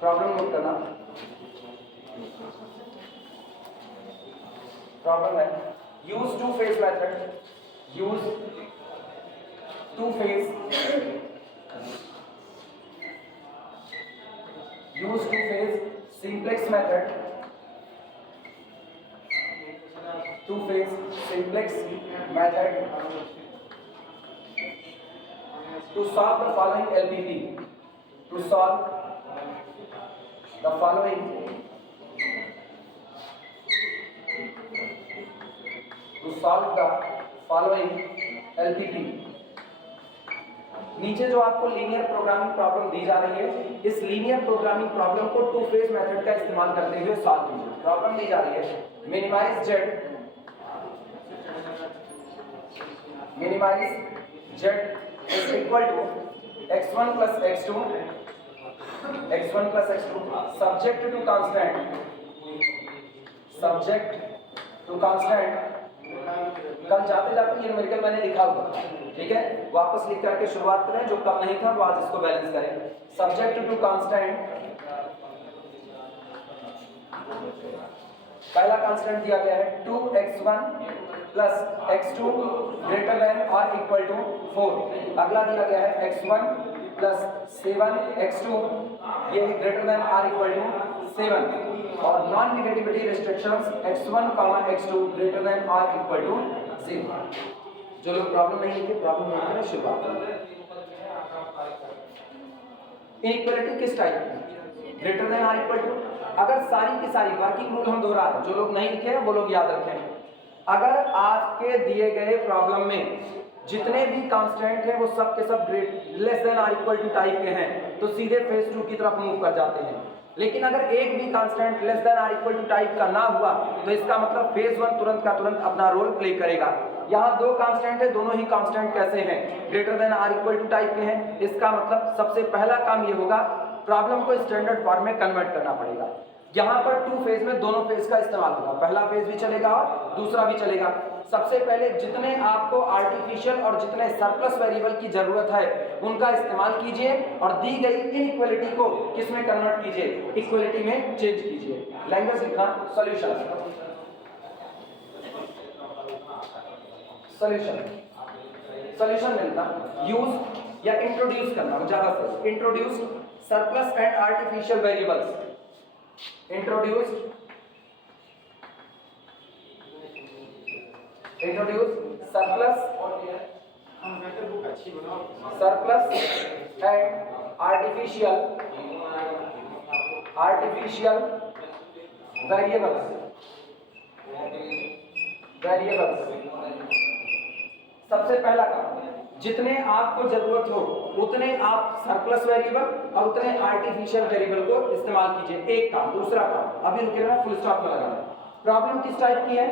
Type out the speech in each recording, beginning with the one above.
Problem note करना। Problem है use two phase method, use two phase, use two phase simplex method, two phase simplex method to solve the following LPP, to solve the following LPP। नीचे जो आपको linear programming problem दी जा रही है, इस linear programming problem को two phase method का इस्तेमाल करते हुए सॉल्व कीजिए। प्रॉब्लम दी जा रही है minimise z is equal to x1 plus x2 subject to constant। कल जाते जाते ये न्यूमेरिकल मैंने लिखा हुआ, ठीक है, वापस लिख करके शुरुआत करें, जो कम नहीं था वो आज इसको बैलेंस करें। सब्जेक्ट टू कांस्टेंट, पहला कांस्टेंट दिया गया है 2x1 plus x2 greater than और इक्वल टू 4। अगला दिया गया है x1 प्लस 7x2 ये ग्रेटर देन और इक्वल टू 7। और non negativity restrictions x1, x2 greater than और इक्वल टू 0। जो लोग प्रॉब्लम नहीं लिखे प्रॉब्लम नहीं करें, शुरुआत करें। इक्वलिटी किस टाइप की? ग्रेटर देन और इक्वल टू। अगर सारी की सारी वर्किंग रूल हम दोहरा रहे हैं, जो लोग नहीं लिखे हैं वो लोग याद रखें। अगर आपके दिए गए प्रॉब्लम में जितने भी कांस्टेंट हैं वो सब के सब लेस देन और इक्वल टू टाइप के हैं, तो सीधे फेज 2 की तरफ मूव कर जाते हैं। लेकिन अगर एक भी कांस्टेंट लेस देन और इक्वल टू टाइप का ना हुआ तो इसका मतलब फेज 1 तुरंत का तुरंत अपना रोल प्ले करेगा। यहाँ दो कांस्टेंट है, दोनों ही कांस्टेंट कैसे हैं? ग्रेटर देन और इक्वल टू टाइप के हैं। इसका मतलब सबसे पहला काम ये होगा, प्रॉब्लम को स्टैंडर्ड फॉर्म में कन्वर्ट करना पड़ेगा। यहाँ पर टू फेज में दोनों फेज का इस्तेमाल होगा, पहला फेज भी चलेगा और दूसरा भी चलेगा। सबसे पहले जितने आपको आर्टिफिशियल और जितने सरप्लस वेरिएबल की जरूरत है उनका इस्तेमाल कीजिए और दी गई इनइक्वालिटी को किस में कन्वर्ट कीजिए? इक्वालिटी में चेंज कीजिए। लैंग्वेज लिखना सॉल्यूशन, सॉल्यूशन मिलता यूज या इंट्रोड्यूस करना, ज्यादा से introduce surplus and artificial variables, introduce surplus and artificial variables। सबसे पहला काम, जितने आपको जरूरत हो उतने आप सरप्लस वेरिएबल और उतने आर्टिफिशियल वेरिएबल को इस्तेमाल कीजिए। एक काम। दूसरा काम, अभी रुके ना, फुल स्टॉप में लगाना। प्रॉब्लम किस टाइप की है?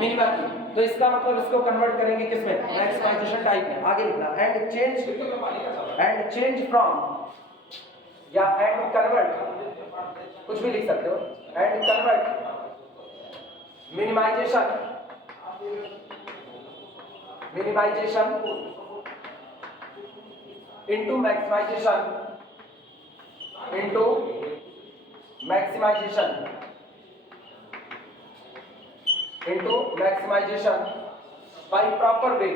मिनिमा की। तो इसका मतलब इसको कन्वर्ट करेंगे किसमें? मैक्सिमाइजेशन टाइप में। आगे लिखना एंड चेंज फ्रॉम या एंड कन्वर्ट, कुछ भी लिख सकते हो। And convert minimization into maximization by proper way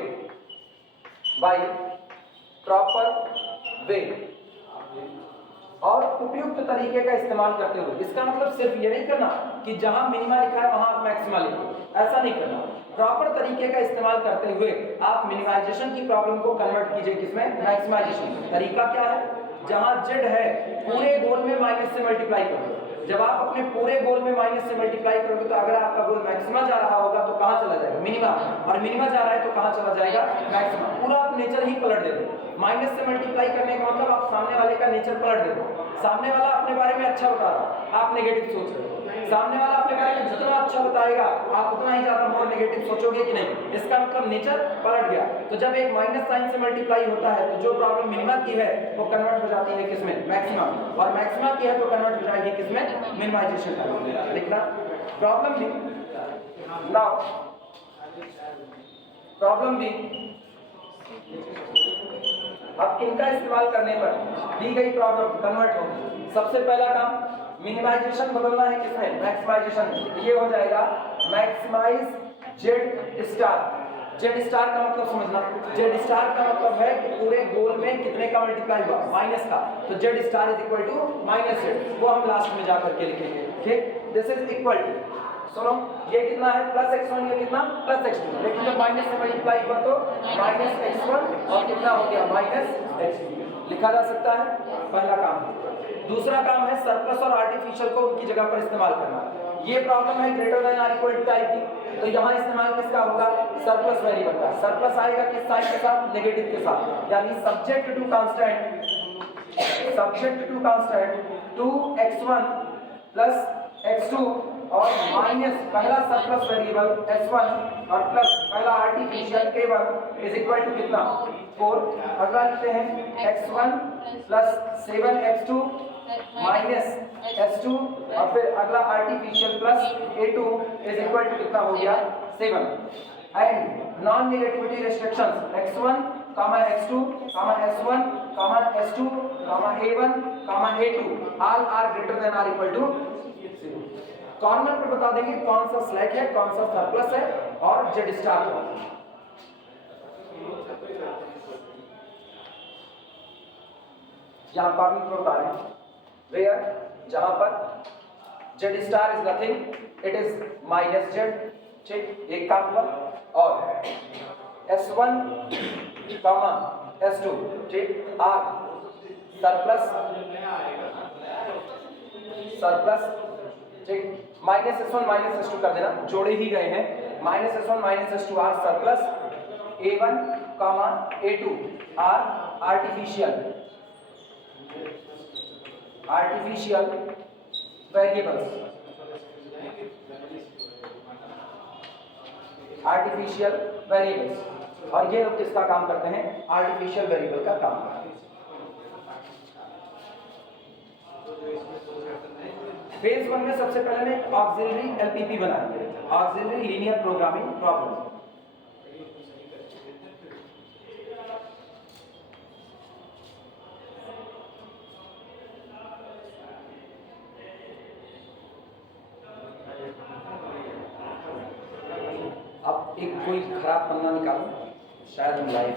और उपयुक्त तरीके का इस्तेमाल करते हुए। इसका मतलब सिर्फ ये नहीं करना कि जहां मिनिमा लिखा है वहां आप मैक्सिमा लिखो, ऐसा नहीं करना। प्रॉपर तरीके का इस्तेमाल करते हुए आप मिनिमाइजेशन की प्रॉब्लम को कन्वर्ट कीजिए किसमें? मैक्सिमाइजेशन। तरीका क्या है? जहां z है पूरे गोल में माइनस से मल्टीप्लाई करो। जब आप अपने पूरे गोल में माइनस से मल्टीप्लाई करोगे तो अगर आपका गोल मैक्सिमा जा रहा होगा तो कहां चला जाएगा? मिनिमा। और मिनिमा जा रहा है तो कहां चला जाएगा? मैक्सिमा। पूरा आप नेचर ही पलट दे दो। माइनस से मल्टीप्लाई करने का मतलब आप सामने वाले का नेचर पलट दे दो। सामने वाला अपने बारे में अच्छा बता रहा, आप नेगेटिव सोच रहे हो। सामने वाला अपने बारे में जितना अच्छा बताएगा आप उतना ही ज्यादा मोर नेगेटिव सोचोगे कि नहीं? इसका मतलब नेचर पलट गया। तो जब एक माइनस साइन से मल्टीप्लाई होता है तो जो प्रॉब्लम मिनिमा की है वो कन्वर्ट हो जाती है किसमें? मैक्सिमा। और मैक्सिमा की है तो कन्वर्ट हो जाएगी किसमें? मिनिमाइजेशन। लिखना प्रॉब्लम भी। नाउ प्रॉब्लम भी अब इनका इस्तेमाल करने पर दी गई प्रॉब्लम कन्वर्ट होगी। सबसे पहला काम मिनिमाइजेशन बदलना है किसमें, मैक्सिमाइजेशन में। ये हो जाएगा maximize Z star. Z star का मतलब समझना, जेड स्टार का मतलब है कि पूरे गोल में कितने का मल्टीप्लाई हुआ, माइनस का, तो Z star is equal to minus Z, वो हम लास्ट में जाकर के लिखेंगे। ठीक, दिस इज इक्वल टू, सुनो ये कितना है प्लस x1, ये कितना प्लस x2, लेकिन जब माइनस से मल्टीप्लाई हुआ तो माइनस x1 और कितना हो गया माइनस x2, लिखा जा सकता है। पहला काम। दूसरा काम है सरप्लस और आर्टिफिशियल को उनकी जगह पर इस्तेमाल करना। ये प्रॉब्लम है greater than or equal to type की, तो यहाँ इस्तेमाल किसका होगा, सरप्लस वेरिएबल का। सरप्लस आएगा किस साइन के साथ, नेगेटिव के साथ, यानी subject to constant, subject to constant 2x1 plus x2 और माइनस पहला सरप्लस वेरिएबल s1 और प्लस पहला artificial k1 is equal to कितना 4। अगला लिखते हैं x1 plus 7x2 minus s2 और फिर अगला artificial plus a2 is equal to कितना हो गया 7। And non negativity restrictions x1 x2 s1 s2 a1 a2 all are greater than or equal to 0। Corner पे बता देंगे कौन सा स्लैक है, कौन सा सरप्लस है और जेड स्टार कौन है। यहां कॉर्नर पे बता रहे हैं वेयर, जहां पर Z star is nothing, it is minus Z. ठीक, एक काम हुआ। और s1 s2 ठीक आर सरप्लस ठीक, माइनस s1 माइनस s2 कर देना, जोड़े ही गए हैं। Minus s1 minus s2 are surplus a1 a2 are artificial variables, artificial variables. और ये लोग किसका काम करते हैं, आर्टिफिशियल वेरिएबल का काम करते हैं। फेज 1 में सबसे पहले में ऑक्सिलरी एलपीपी बनाएंगे, ऑक्सिलरी लीनियर प्रोग्रामिंग प्रॉब्लम। अब एक कोई खराब पन्ना निकालो, शायद हम लाइव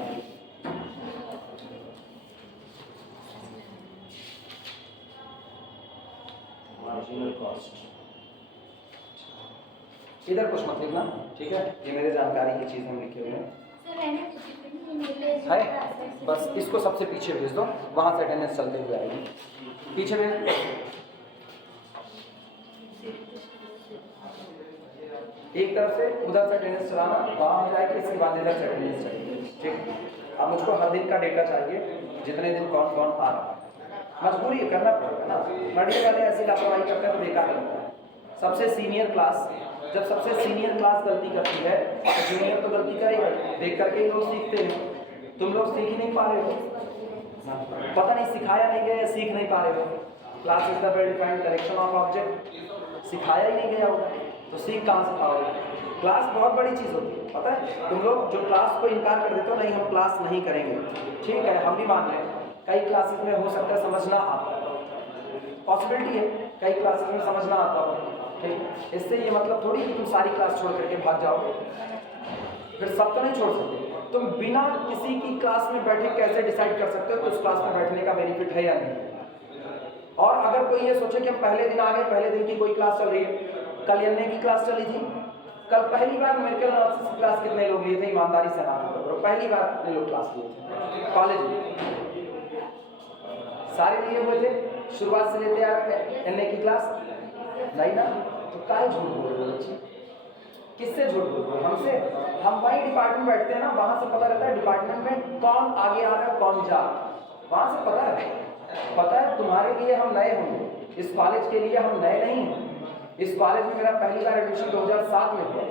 मार्जिनल कॉस्ट, इधर कुछ मत लिखना, ठीक है, ये मेरे जानकारी की चीज हम लिखे हुए हैं है। बस इसको सबसे पीछे भेज दो, वहां से अटेंडेंस चलते हुए आएगी। पीछे भेज, एक तरफ से उधर से अटेंडेंस चलाना, वहां हो जाएगी, इसके बाद इधर से अटेंडेंस चाहिए। ठीक, अब मुझको हर दिन का डेटा चाहिए, जितने दिन कौन कौन आ रहा है, मजबूरी है, करना पड़ेगा ना। पढ़ने वाले ऐसी लापरवाही करते हैं तो बेकार लगता है। सबसे सीनियर क्लास, जब सबसे सीनियर क्लास गलती करती है तो जूनियर तो गलती करेगा, देख करके ही लोग सीखते हैं। तुम लोग सीख ही नहीं पा रहे हो, पता नहीं सिखाया नहीं गया या सीख नहीं पा रहे हो। Class is the well defined correction of object, सिखाया ही नहीं गया होगा तो सीख कहाँ से पाओगे। क्लास बहुत बड़ी चीज़ होती है, पता है। तुम लोग जो क्लास को इनकार कर देते हो, नहीं हम क्लास नहीं करेंगे, ठीक है, हम भी मान रहे हैं। कई क्लासेस में हो सकता है समझना आता है, पॉसिबिलिटी है कई क्लासेस में समझना आता हो, ठीक। इससे ये मतलब थोड़ी कि तुम सारी क्लास छोड़ करके भाग जाओगे, फिर सब तो नहीं छोड़ सकते। तुम बिना किसी की क्लास में बैठे कैसे डिसाइड कर सकते हो कि उस क्लास में बैठने का बेनिफिट है या नहीं। और अगर कोई ये सोचे कि हम पहले दिन आ गए, पहले दिन की कोई क्लास चल रही है, कल एमए की क्लास चली थी, कल पहली बार न्यूमेरिकल एनालिसिस क्लास कितने लोग लिए थे, ईमानदारी से ना करो, पहली बार कितने लोग क्लास लिए थे कॉलेज में, सारे लिए हुए थे, शुरुआत से लेते आ रहे एमए की क्लास नहीं ना, तो काहे झूठ बोल रहे हो, किससे झूठ बोल रहे हो, हमसे। हम वही डिपार्टमेंट बैठते हैं ना, वहां से पता रहता है डिपार्टमेंट में कौन आगे आ रहा है कौन जा रहा है, वहां से पता है तुम्हारे लिए हम नए होंगे, इस कॉलेज के लिए हम नए नहीं हैं। इस कॉलेज में मेरा पहली बार एडमिशन 2007 में हुआ,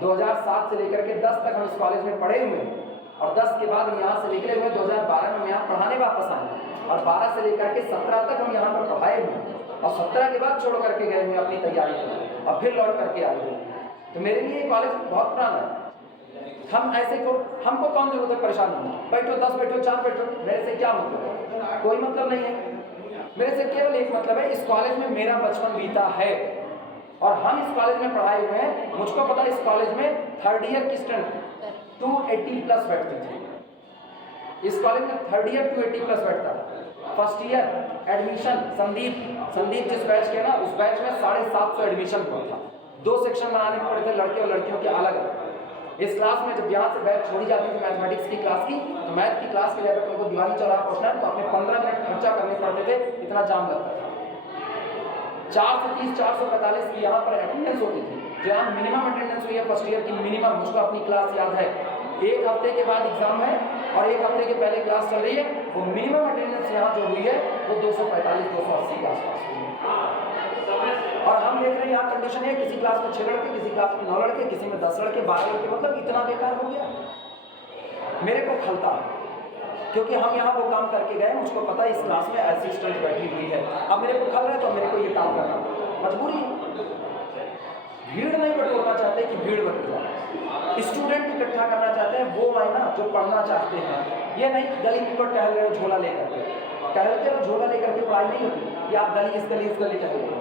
2007 से लेकर के 10 तक हम इस कॉलेज में पढ़े हुए हैं, और 10 के बाद हम यहाँ से निकले हुए 2012 में हम यहाँ पढ़ाने वापस आए, और 12 से लेकर के 17 तक हम यहाँ पर पढ़ाए हुए हैं, और 17 के बाद छोड़ करके गए हुए अपनी तैयारी के लिए, और फिर लौट करके आए हुए। तो मेरे लिए कॉलेज बहुत पुराना हम ऐसे को हमको कौन जरूरत है परेशान होना, बैठो 10 बैठो 4 बैठो, मेरे से क्या मतलब है? कोई मतलब नहीं है। मेरे से केवल एक मतलब है, इस कॉलेज में मेरा बचपन बीता है और हम इस कॉलेज में पढ़ाए हुए हैं। मुझको पता है इस कॉलेज में 3rd ईयर की स्ट्रेंथ 280+ बैठती थी। इस कॉलेज में 3rd ईयर 280+ बैठता था। फर्स्ट ईयर एडमिशन संदीप जिस बैच के ना, उस बैच में 750 एडमिशन हुआ था। 2 सेक्शन बनाने पड़े थे, लड़के और लड़कियों के अलग अलग। इस क्लास में जब यहाँ से बैच छोड़ी जाती थी मैथमेटिक्स की क्लास की, तो मैथ की क्लास के लिए अगर तुमको दिवाली चौराहा पहुंचना है तो अपने 15 मिनट खर्चा करने पड़ते थे, इतना जाम लगता था। 430 445 की यहाँ पर अटेंडेंस होती थी। जहाँ मिनिमम अटेंडेंस हुई है फर्स्ट ईयर की, मिनिमम, मुझको अपनी क्लास याद है। 1 हफ्ते के बाद एग्जाम है और 1 हफ्ते के पहले क्लास चल रही है। वो मिनिमम अटेंडेंस यहाँ जो हुई है वो 245 280 के आसपास हुई है। और हम देख रहे हैं यहाँ कंडीशन है, किसी क्लास में 6 लड़के, किसी क्लास में 9 लड़के, किसी में 10 लड़के, 12 लड़के, मतलब इतना बेकार हो गया। मेरे को खलता है क्योंकि हम यहाँ वो काम करके गए, मुझको पता है इस क्लास में ऐसी स्टूडेंट बैठी हुई है। अब मेरे को खल रहा है तो मेरे को ये काम करना मजबूरी है। भीड़ नहीं बटोरना चाहते कि भीड़ बटोर जाए, स्टूडेंट इकट्ठा करना चाहते हैं वो मायना जो पढ़ना चाहते हैं। ये नहीं गली में टहल रहे हो झोला लेकर के, टहलते हो झोला लेकर के पढ़ाई नहीं होती। या आप गली इस गली टहल रहे हो।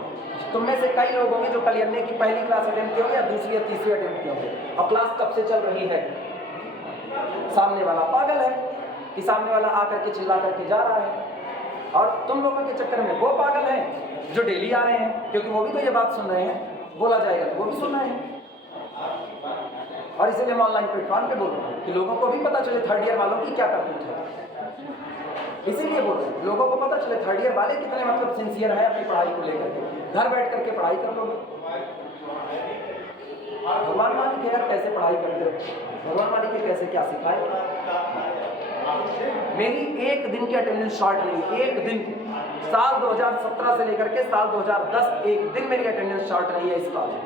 तुम में से कई लोग होंगे जो कलियरने की पहली क्लास अटेंड किए होंगे या दूसरी या तीसरी अटेंड किए होंगे, और क्लास कब से चल रही है। सामने वाला पागल है कि सामने वाला आकर के चिल्ला करके जा रहा है, और तुम लोगों के चक्कर में वो पागल हैं जो डेली आ रहे हैं, क्योंकि वो भी तो ये बात सुन रहे हैं। बोला जाएगा तो वो भी सुन रहे हैं। और इसीलिए हम ऑनलाइन प्लेटफॉर्म पे बोल रहे हैं कि लोगों को भी पता चले 3rd ईयर वालों की क्या करतूत है। इसीलिए बोल रहे हैं लोगों को पता चले 3rd ईयर वाले कितने मतलब सिंसियर है अपनी पढ़ाई को लेकर के। घर बैठ करके पढ़ाई कर लोगे। भगवान मालिक है यार, कैसे पढ़ाई करते हो, भगवान मालिक है कैसे क्या सिखाए। मेरी 1 दिन की अटेंडेंस शॉर्ट नहीं, 1 दिन, साल 2017 से लेकर के साल 2010 1 दिन मेरी अटेंडेंस शॉर्ट नहीं है इस कॉलेज।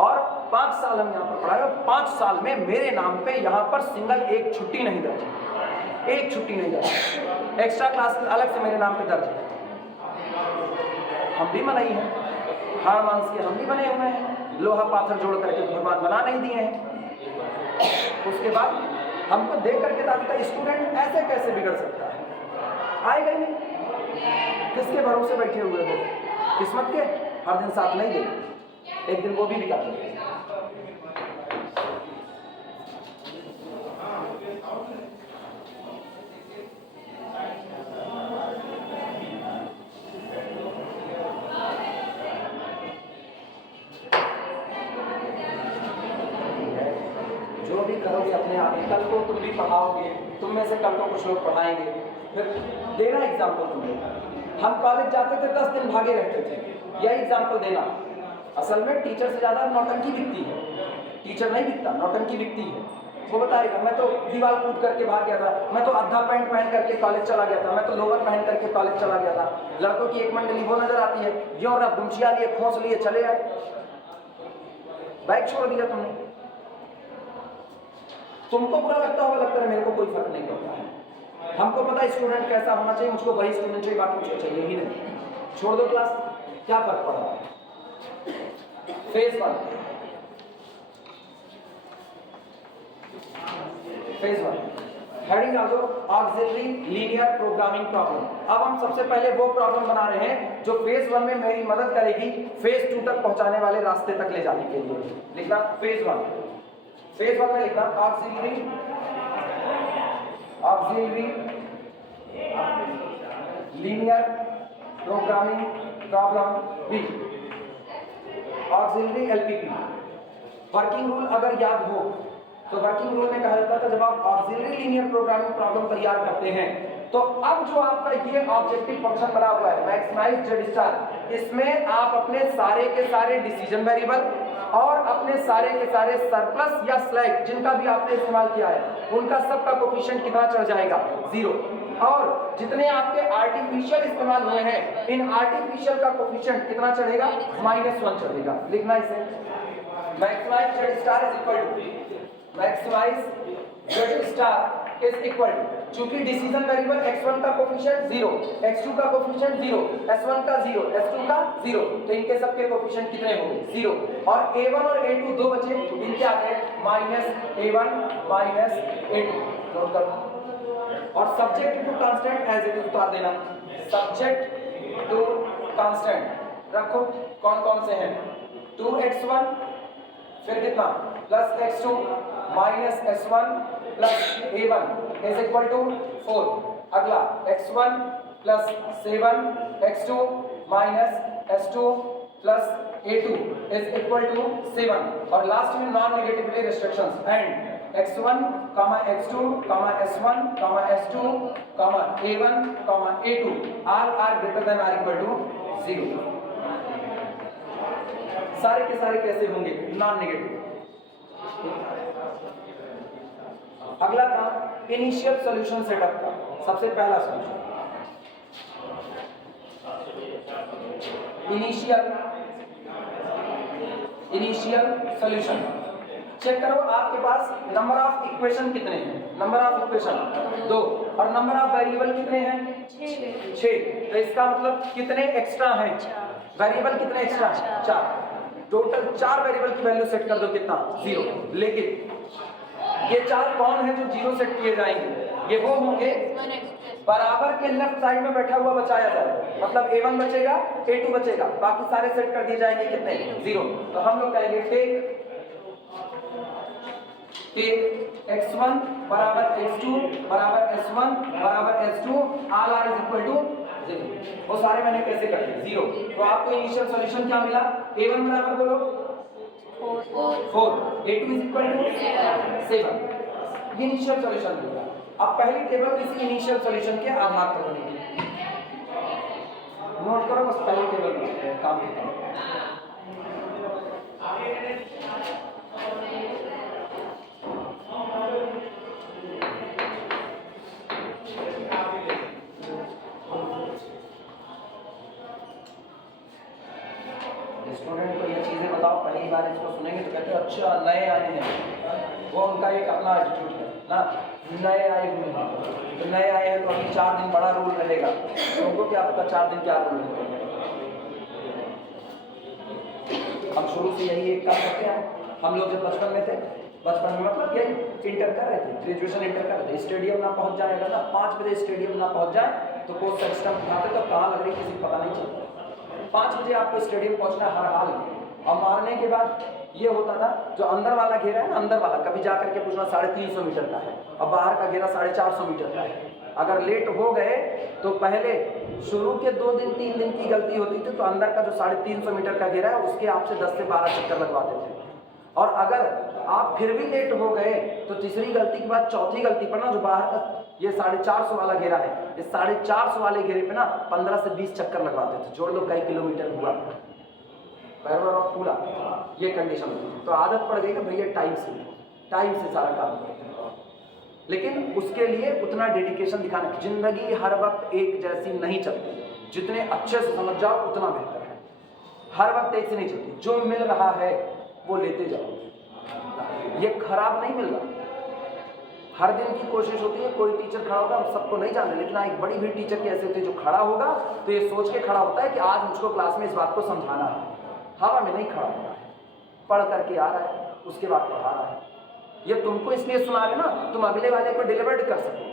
और 5 साल हम यहाँ पर पढ़ाए और 5 साल में मेरे नाम पे यहाँ पर सिंगल 1 छुट्टी नहीं दर्ज है, 1 छुट्टी नहीं दर्ज है। एक्स्ट्रा क्लास अलग से मेरे नाम पे दर्ज है। हम भी मनाई हैं, हार मांस के हम भी बने हुए हैं, लोहा पाथर जोड़ करके भगवान बना नहीं दिए हैं। उसके बाद हमको देख करके लगता है स्टूडेंट ऐसे कैसे बिगड़ सकता है, आएगा ही नहीं। किसके भरोसे बैठे हुए हो, किस्मत के, हर दिन साथ नहीं दे, एक दिन वो भी बिगड़ जाएगा। जो भी करोगे अपने आप, कल को तुम भी पढ़ाओगे, तुम में से कल को कुछ लोग पढ़ाएंगे। फिर देना एग्जाम्पल तुम्हें, हम कॉलेज जाते थे 10 दिन भागे रहते थे, यही एग्जाम्पल देना। असल में टीचर से ज़्यादा नौटंकी बिकती है, टीचर नहीं बिकता, नौटंकी बिकती है। वो बताएगा मैं तो दीवार कूद करके भाग गया था, मैं तो आधा पैंट पहन करके कॉलेज चला गया था, मैं तो लोअर पहन करके कॉलेज चला गया था। लड़कों की एक मंडली वो नजर आती है जो रफ गुमचिया लिए, खोस लिए, चले आए, बाइक छोड़ दिया तुमने। तुमको बुरा लगता होगा, लगता है मेरे को कोई फर्क नहीं पड़ता है। हमको पता है स्टूडेंट कैसा होना चाहिए, मुझको वही स्टूडेंट चाहिए, बाकी मुझको चाहिए ही नहीं। छोड़ दो क्लास, क्या फर्क पड़ रहा है। फेज 1, हेडिंग डाल दो ऑक्सिलरी लीनियर प्रोग्रामिंग प्रॉब्लम। अब हम सबसे पहले वो प्रॉब्लम बना रहे हैं जो फेज 1 में मेरी मदद करेगी फेज 2 तक पहुंचाने वाले रास्ते तक ले जाने के लिए। लिखना फेज 1, फेज 1 में लिखना auxiliary linear programming problem B, auxiliary LPP. Working rule अगर याद हो तो वर्किंग रूल में कहा जाता था जब आप ऑक्सिलरी लीनियर प्रोग्रामिंग प्रॉब्लम तैयार करते हैं तो अब जो आपका ये ऑब्जेक्टिव फंक्शन बना हुआ है मैक्सिमाइज जेड स्टार, इसमें आप अपने सारे के सारे डिसीजन वेरिएबल और अपने सारे के सारे सरप्लस या स्लैक जिनका भी आपने इस्तेमाल किया है उनका सबका कोफिशिएंट कितना चढ़ जाएगा, 0। और जितने आपके आर्टिफिशियल इस्तेमाल हुए हैं इन आर्टिफिशियल का कोफिशिएंट कितना चढ़ेगा, -1 चढ़ेगा। लिखना इसे maximise Z star is equal to maximise Z star is equal to चूंकि डिसीजन वेरिएबल x1 का कोफिशिएंट 0, x2 का कोफिशिएंट 0, s1 का 0, s2 का 0, तो इनके सबके कोफिशिएंट कितने हो गए 0। और a1 और a2 दो बचे, इनके आ गए -a1 -a2। नोट करो। और subject to constant as it is उतार देना। सब्जेक्ट टू कांस्टेंट रखो। कौन कौन से हैं? 2x1 फिर कितना plus x2 minus s1 plus a1 is equal to 4। अगला x1 plus 7 x2 minus s2 plus a2 is equal to 7। और लास्ट में non negatively restrictions and x1, x2, s1, s2, a1, a2 are greater than or equal to 0। सारे के सारे कैसे होंगे? Non negative. अगला काम इनिशियल सॉल्यूशन सेटअप का। सबसे पहला सॉल्यूशन इनिशियल सॉल्यूशन। चेक करो आपके पास नंबर ऑफ इक्वेशन कितने हैं? नंबर ऑफ इक्वेशन 2 और नंबर ऑफ वेरिएबल कितने हैं? 6। तो इसका मतलब कितने एक्स्ट्रा हैं? वेरिएबल कितने एक्स्ट्रा हैं? 4। टोटल 4 वेरिएबल की वैल्यू सेट कर दो, कितना? 0। लेकिन ये 4 कौन है जो 0 सेट किए जाएंगे? ये वो होंगे बराबर के लेफ्ट साइड में बैठा हुआ बचाया जाएगा। मतलब a1 बचेगा, a2 बचेगा, बाकी सारे सेट कर दिए जाएंगे कितने? 0। तो हम लोग कहेंगे टेक x1 बराबर x2 बराबर s1 बराबर s2 all are is equal to 0। वो सारे मैंने कैसे कर दिए? 0। तो आपको इनिशियल सॉल्यूशन क्या मिला? a1 बराबर बोलो 4, a2 इज इक्वल टू 7। ये इनिशियल सॉल्यूशन मिला। अब पहली टेबल इस इनिशियल सॉल्यूशन के आधार पर बनेगी। नोट करो बस पहली टेबल में काम करता हूं। स्टूडेंट को ये चीजें बताओ, पहली बार इसको सुनेंगे तो कहते हैं अच्छा नए आए हैं, वो उनका एक अपना एटीट्यूड है ना, नए आए हुए हैं तो नए आए हैं तो अभी 4 दिन बड़ा रूल रहेगा। तो उनको क्या पता 4 दिन क्या रूल है? हम शुरू से यही एक काम करते हैं। हम लोग जब बचपन में थे, बचपन में मतलब यही इंटर कर रहे थे, ग्रेजुएशन इंटर कर रहे थे, स्टेडियम ना पहुंच जाएगा ना, 5 बजे स्टेडियम ना पहुंच जाए तो कोच सिस्टम उठाते तो कहाँ लग रही किसी को पता नहीं चलता। 5 बजे आपको स्टेडियम पहुंचना है हर हाल में। और मारने के बाद ये होता था जो अंदर वाला घेरा है ना, अंदर वाला कभी जा करके पूछना 350 मीटर का है और बाहर का घेरा 450 मीटर का है। अगर लेट हो गए तो पहले शुरू के 2 दिन 3 दिन की गलती होती थी तो अंदर का जो 350 मीटर का घेरा है उसके आपसे 10 से 12 चक्कर लगवाते थे। और अगर आप फिर भी लेट हो गए तो तीसरी गलती के बाद चौथी गलती पर ना जो बाहर का ये 450 वाला घेरा है, इस 450 वाले घेरे पे ना 15 से 20 चक्कर लगवाते थे। जोड़ लो कई किलोमीटर हुआ, पैरवर और फूला, ये कंडीशन होती। तो आदत पड़ गई कि भैया टाइम से सारा काम करते हैं। लेकिन उसके लिए उतना डेडिकेशन दिखाना। जिंदगी हर वक्त एक जैसी नहीं चलती, जितने अच्छे से समझ जाओ उतना बेहतर है। हर वक्त एक से नहीं चलती, जो मिल रहा है वो लेते जाओ। ये खराब नहीं मिल रहा, हर दिन की कोशिश होती है। कोई टीचर खड़ा होगा, हम सबको नहीं जानते, लेकिन एक बड़ी भीड़ टीचर की ऐसी होती है जो खड़ा होगा तो ये सोच के खड़ा होता है कि आज मुझको क्लास में इस बात को समझाना है। हवा में नहीं खड़ा हो रहा है, पढ़ करके आ रहा है, उसके बाद पढ़ा रहा है। ये तुमको इसलिए सुना रहे ना, तुम अगले वाले को डिलीवर कर सको,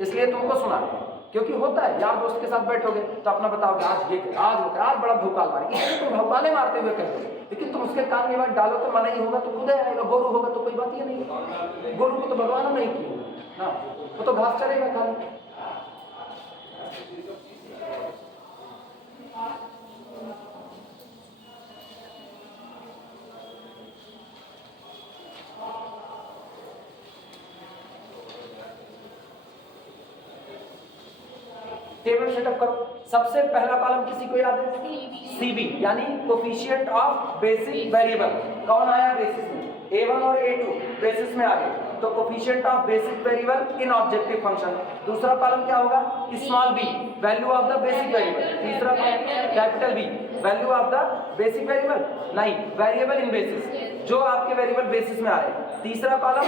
इसलिए तुमको सुना रहे। क्योंकि होता है यार दोस्त के साथ बैठोगे तो अपना बताओगे आज बड़ा भौकाल मारे, इसलिए तुम भौकाले मारते हुए कहोगे। लेकिन तुम उसके कान में बात डालो तो मना ही होगा तो खुद आएगा। गोरू होगा तो कोई बात ही नहीं है, गोरू को तो भगवान नहीं किया, हाँ वो तो घास चलेगा खाली। टेबल सेटअप करो। सबसे पहला कॉलम किसी को याद है? सीबी यानी कोफिशिएंट ऑफ बेसिक वेरिएबल। कौन आया बेसिस में? a1 और a2 बेसिस में आ गए तो coefficient of basic variable in objective function. दूसरा कॉलम क्या होगा? Small b value of the basic variable. तीसरा column capital B value of the basic variable, नहीं वेरिएबल इन बेसिस। जो आपके वेरिएबल बेसिस में आ रहे हैं। तीसरा column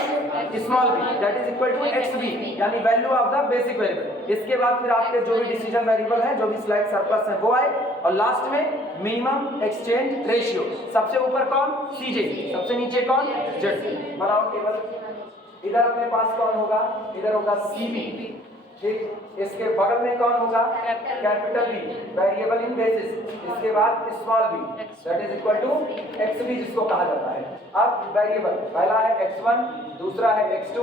small b that is equal to xb यानी value of the basic variable. इसके बाद फिर आपके जो भी डिसीजन वेरिएबल हैं, जो भी स्लैक सरप्लस है वो आए, और लास्ट में मिनिमम एक्सचेंज रेशियो। सबसे ऊपर कौन? cj, सबसे नीचे कौन? zj। बनाओ टेबल। इधर अपने पास कौन होगा? इधर होगा cb, ठीक। इसके बगल में कौन होगा? Capital B variable in basis. इसके बाद small b that is equal to xb जिसको कहा जाता है। अब वेरिएबल पहला है x1, दूसरा है x2,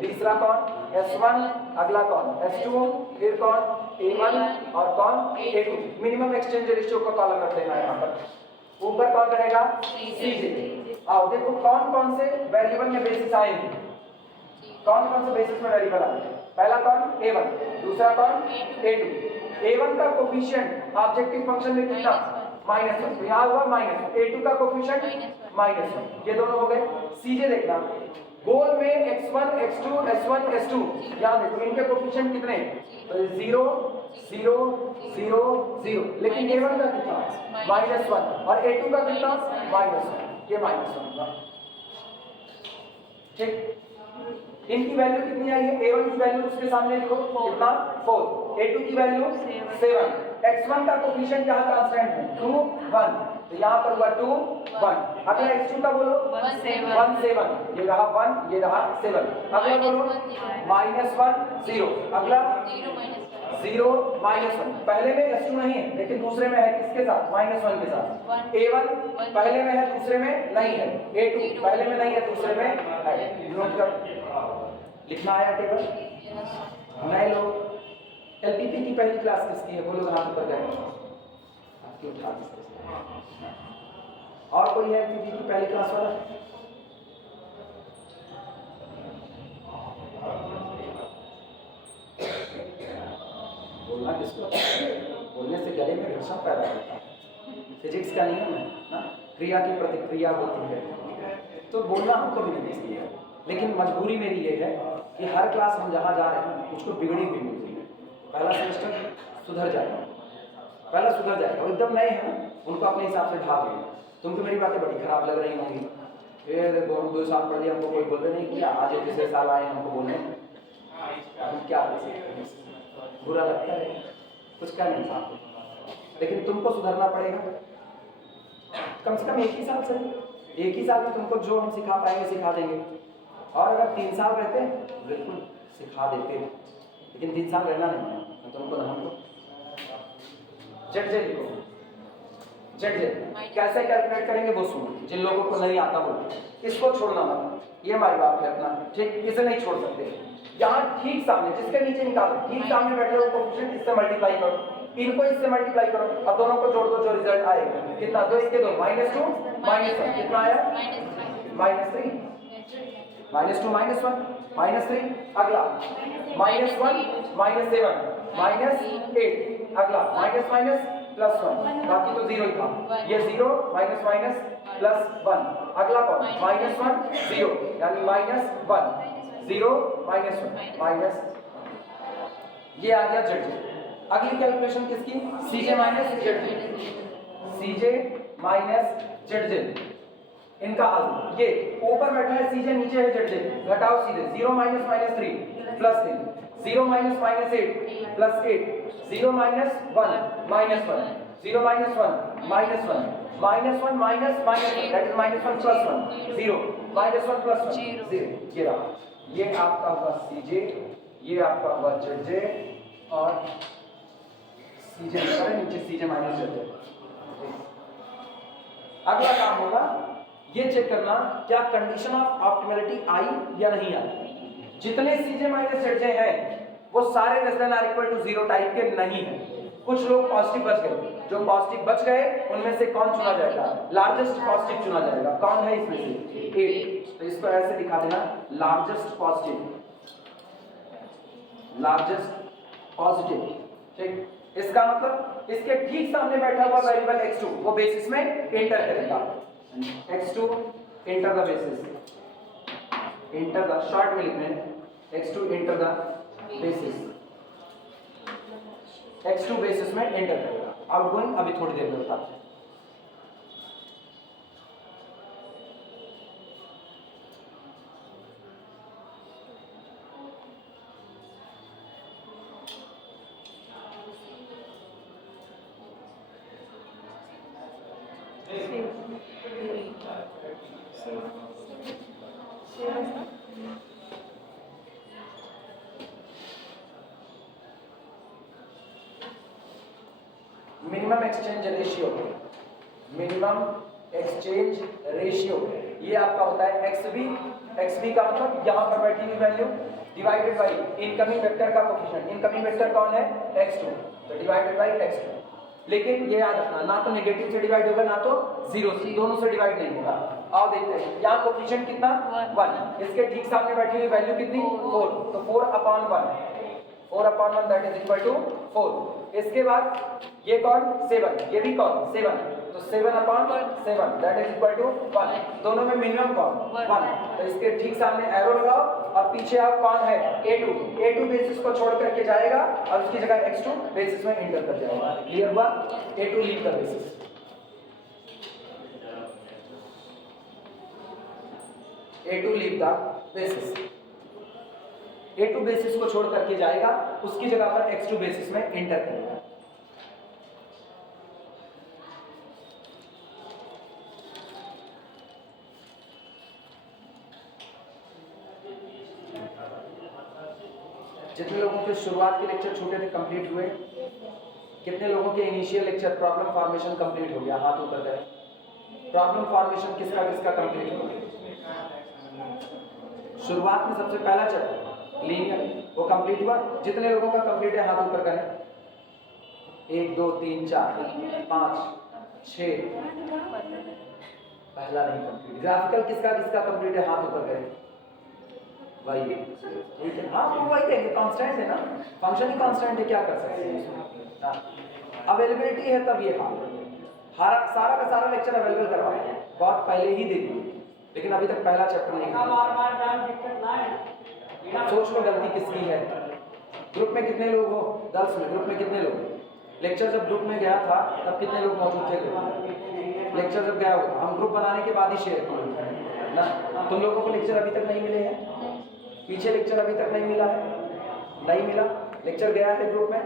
तीसरा कौन? s1, अगला कौन? s2, फिर कौन? a1 और कौन? a2। मिनिमम एक्सचेंज रेशियो का कॉलम रख देना है यहाँ पर। ऊपर कौन रहेगा? cj। आओ देखो कौन कौन से वेरिएबल में बेसिस आएंगे, कौन कौन से बेसिस में वेरिएबल आएंगे। पहला कौन? a1, दूसरा कौन? a2। a1 का कोफिशिएंट ऑब्जेक्टिव फंक्शन में कितना? -1, तो यहाँ हुआ माइनस। a2 का कोफिशिएंट -1, ये दोनों हो गए। cj देखना, गोल में x1, x2, s1, s2, यहाँ देखो इनके कोफिशिएंट कितने? तो 0 0 0 0, लेकिन a1 का कितना? -1 और a2 का कितना? -1, ये -1, ठीक। इनकी वैल्यू कितनी आई है? a1 की वैल्यू उसके सामने लिखो कितना? 4, a2 की वैल्यू 7, x1 का कोफिशिएंट क्या कांस्टेंट है? 2 1, तो यहाँ पर हुआ 2 1। अगला x2 का बोलो 1 7, ये रहा 1, ये रहा 7। अगला बोलो -1 0, अगला 0 -1। पहले में s2 नहीं है लेकिन दूसरे में है, किसके साथ? -1 के साथ। a1 पहले में है दूसरे में नहीं है, a2 पहले में नहीं है दूसरे में है। नोट कर लिखना आया टेबल। नए लोग एलपीपी की पहली क्लास किसकी है? वो लोग हाथ ऊपर करें, आपकी उठा दीजिए। और कोई है एलपीपी की पहली क्लास वाला? बोलना किसको? बोलने से गले में घर्षण पैदा होता है, फिजिक्स का नियम है ना, क्रिया की प्रतिक्रिया होती है, तो बोलना हमको भी नहीं चाहिए। लेकिन मजबूरी मेरी ये है कि हर क्लास हम जहाँ जा रहे हैं मुझको बिगड़ी हुई मिलती है। पहला सेमेस्टर सुधर जाएगा, पहला सुधर जाएगा, और एकदम नए हैं ना, उनको अपने हिसाब से ढाल देंगे। तुमको मेरी बातें बड़ी खराब लग रही होंगी, फिर 2 साल पढ़ लिया, हमको कोई बोल रहे नहीं किया, आज 21 साल आए हमको बोलने, हम क्या बुरा लगता है, कुछ कह नहीं सकते, लेकिन तुमको सुधरना पड़ेगा। कम से कम 1 ही साल से, 1 ही साल में तुमको जो हम सिखा पाएंगे सिखा देंगे, और अगर 3 साल रहते हैं बिल्कुल सिखा देते, लेकिन 3 साल रहना नहीं है तुमको ना हमको। ZJ लिखो, ZJ कैसे कैलकुलेट करेंगे वो सुनो, जिन लोगों को नहीं आता वो इसको छोड़ना मत, ये हमारी बात है अपना, ठीक। इसे नहीं छोड़ सकते। यहाँ ठीक सामने जिसके नीचे निकालो, ठीक सामने बैठे हो कोफिशिएंट, इससे मल्टीप्लाई करो, इनको इससे मल्टीप्लाई करो, अब दोनों को जोड़ दो, जो रिजल्ट आएगा कितना? 2 इसके 2 -2 -1 कितना आया? -3 -2 -1 -3। अगला -1 -7 -8, अगला -1 बाकी तो 0 ही था, ये 0 -1 अगला कौन? -1 0 यानी -1 0 -1 ये आ गया ZJ। अगली कैलकुलेशन किसकी? CJ ZJ। इनका हल ये ऊपर बैठा है CJ, नीचे है ZJ, घटाओ सीधे 0 -3 +3, 0 -8 +8, 0 -1 -1, 0 -1 -1 that is -1 + 1 0 -1 + 1 0। ये रहा, ये आपका हुआ CJ, ये आपका हुआ ZJ, और CJ नीचे CJ ZJ। अगला काम होगा ये चेक करना क्या कंडीशन ऑफ ऑप्टिमलिटी आई या नहीं आई। जितने CJ ZJ हैं वो सारे <0 टाइप के नहीं है, कुछ लोग पॉजिटिव बच गए, जो पॉजिटिव बच गए उनमें से कौन चुना जाएगा? लार्जेस्ट पॉजिटिव चुना जाएगा। कौन है इसमें से? 8, तो इसको ऐसे दिखा देना, लार्जेस्ट पॉजिटिव, ठीक। इसका मतलब इसके ठीक सामने बैठा हुआ वेरिएबल x2 वो बेसिस में एंटर करेगा, x2 enter the basis, enter the short में लिखने x2 enter the basis, x2 basis में एंटर करेगा। आउटगोइंग अभी थोड़ी देर में बताते हैं। Minimum exchange ratio, minimum exchange ratio ये आपका होता है XB। XB का मतलब यहाँ पर बैठी हुई value divided by incoming vector का कोफिशिएंट। इनकमिंग वेक्टर कौन है? X2, तो डिवाइडेड बाई X2। लेकिन ये याद रखना, ना तो नेगेटिव से डिवाइड होगा ना तो जीरो से, दोनों से डिवाइड नहीं होगा। आओ देखते हैं, यहाँ कोफिशिएंट कितना? 1। इसके ठीक सामने बैठी हुई वैल्यू कितनी? 4, तो 4/1, 4/1 दैट इज इक्वल टू 4। इसके बाद ये कौन? 7, ये भी कौन? 7, तो 7/7 दैट इज इक्वल टू 1। दोनों में मिनिमम कौन? 1। तो इसके ठीक सामने एरो लगाओ और पीछे आप कौन है? A2 बेसिस को छोड़ करके जाएगा और उसकी जगह X2 बेसिस में एंटर कर जाएगा। क्लियर हुआ? A2 leave the basis. A2 leave the basis. A2 basis को छोड़ करके जाएगा, उसकी जगह पर X2 बेसिस में एंटर करेगा। जितने लोगों के शुरुआत के लेक्चर छोटे थे कंप्लीट हुए? कितने लोगों के initial lecture problem formation complete हो गया? हाथ ऊपर करें। प्रॉब्लम फॉर्मेशन किसका किसका कंप्लीट हो गया? शुरुआत में सबसे पहला चैप्टर लीनियर वो कंप्लीट हुआ। जितने लोगों का कंप्लीट है हाथ ऊपर करें। 1 2 3 4 5 6। पहला नहीं कंप्लीट। ग्राफिकल किसका किसका कंप्लीट है? हाथ ऊपर करें। वही ठीक है, हाँ वो वही देंगे, कांस्टेंट है ना, फंक्शन ही कांस्टेंट है, क्या कर सकते हैं। अवेलेबिलिटी है तब ये सारा का सारा लेक्चर अवेलेबल करवाए हैं, बहुत पहले ही दे दिए, लेकिन अभी तक पहला चैप्टर नहीं किया। सोच लो गलती किसकी है। ग्रुप में कितने लोग हो? गर्ल्स में ग्रुप में कितने लोग? लेक्चर जब ग्रुप में गया था तब कितने लोग मौजूद थे? लेक्चर जब गया होता, हम ग्रुप बनाने के बाद ही शेयर किए ना। तुम लोगों को लेक्चर अभी तक नहीं मिले हैं? पीछे लेक्चर अभी तक नहीं मिला है? नहीं मिला? लेक्चर गया है ग्रुप में?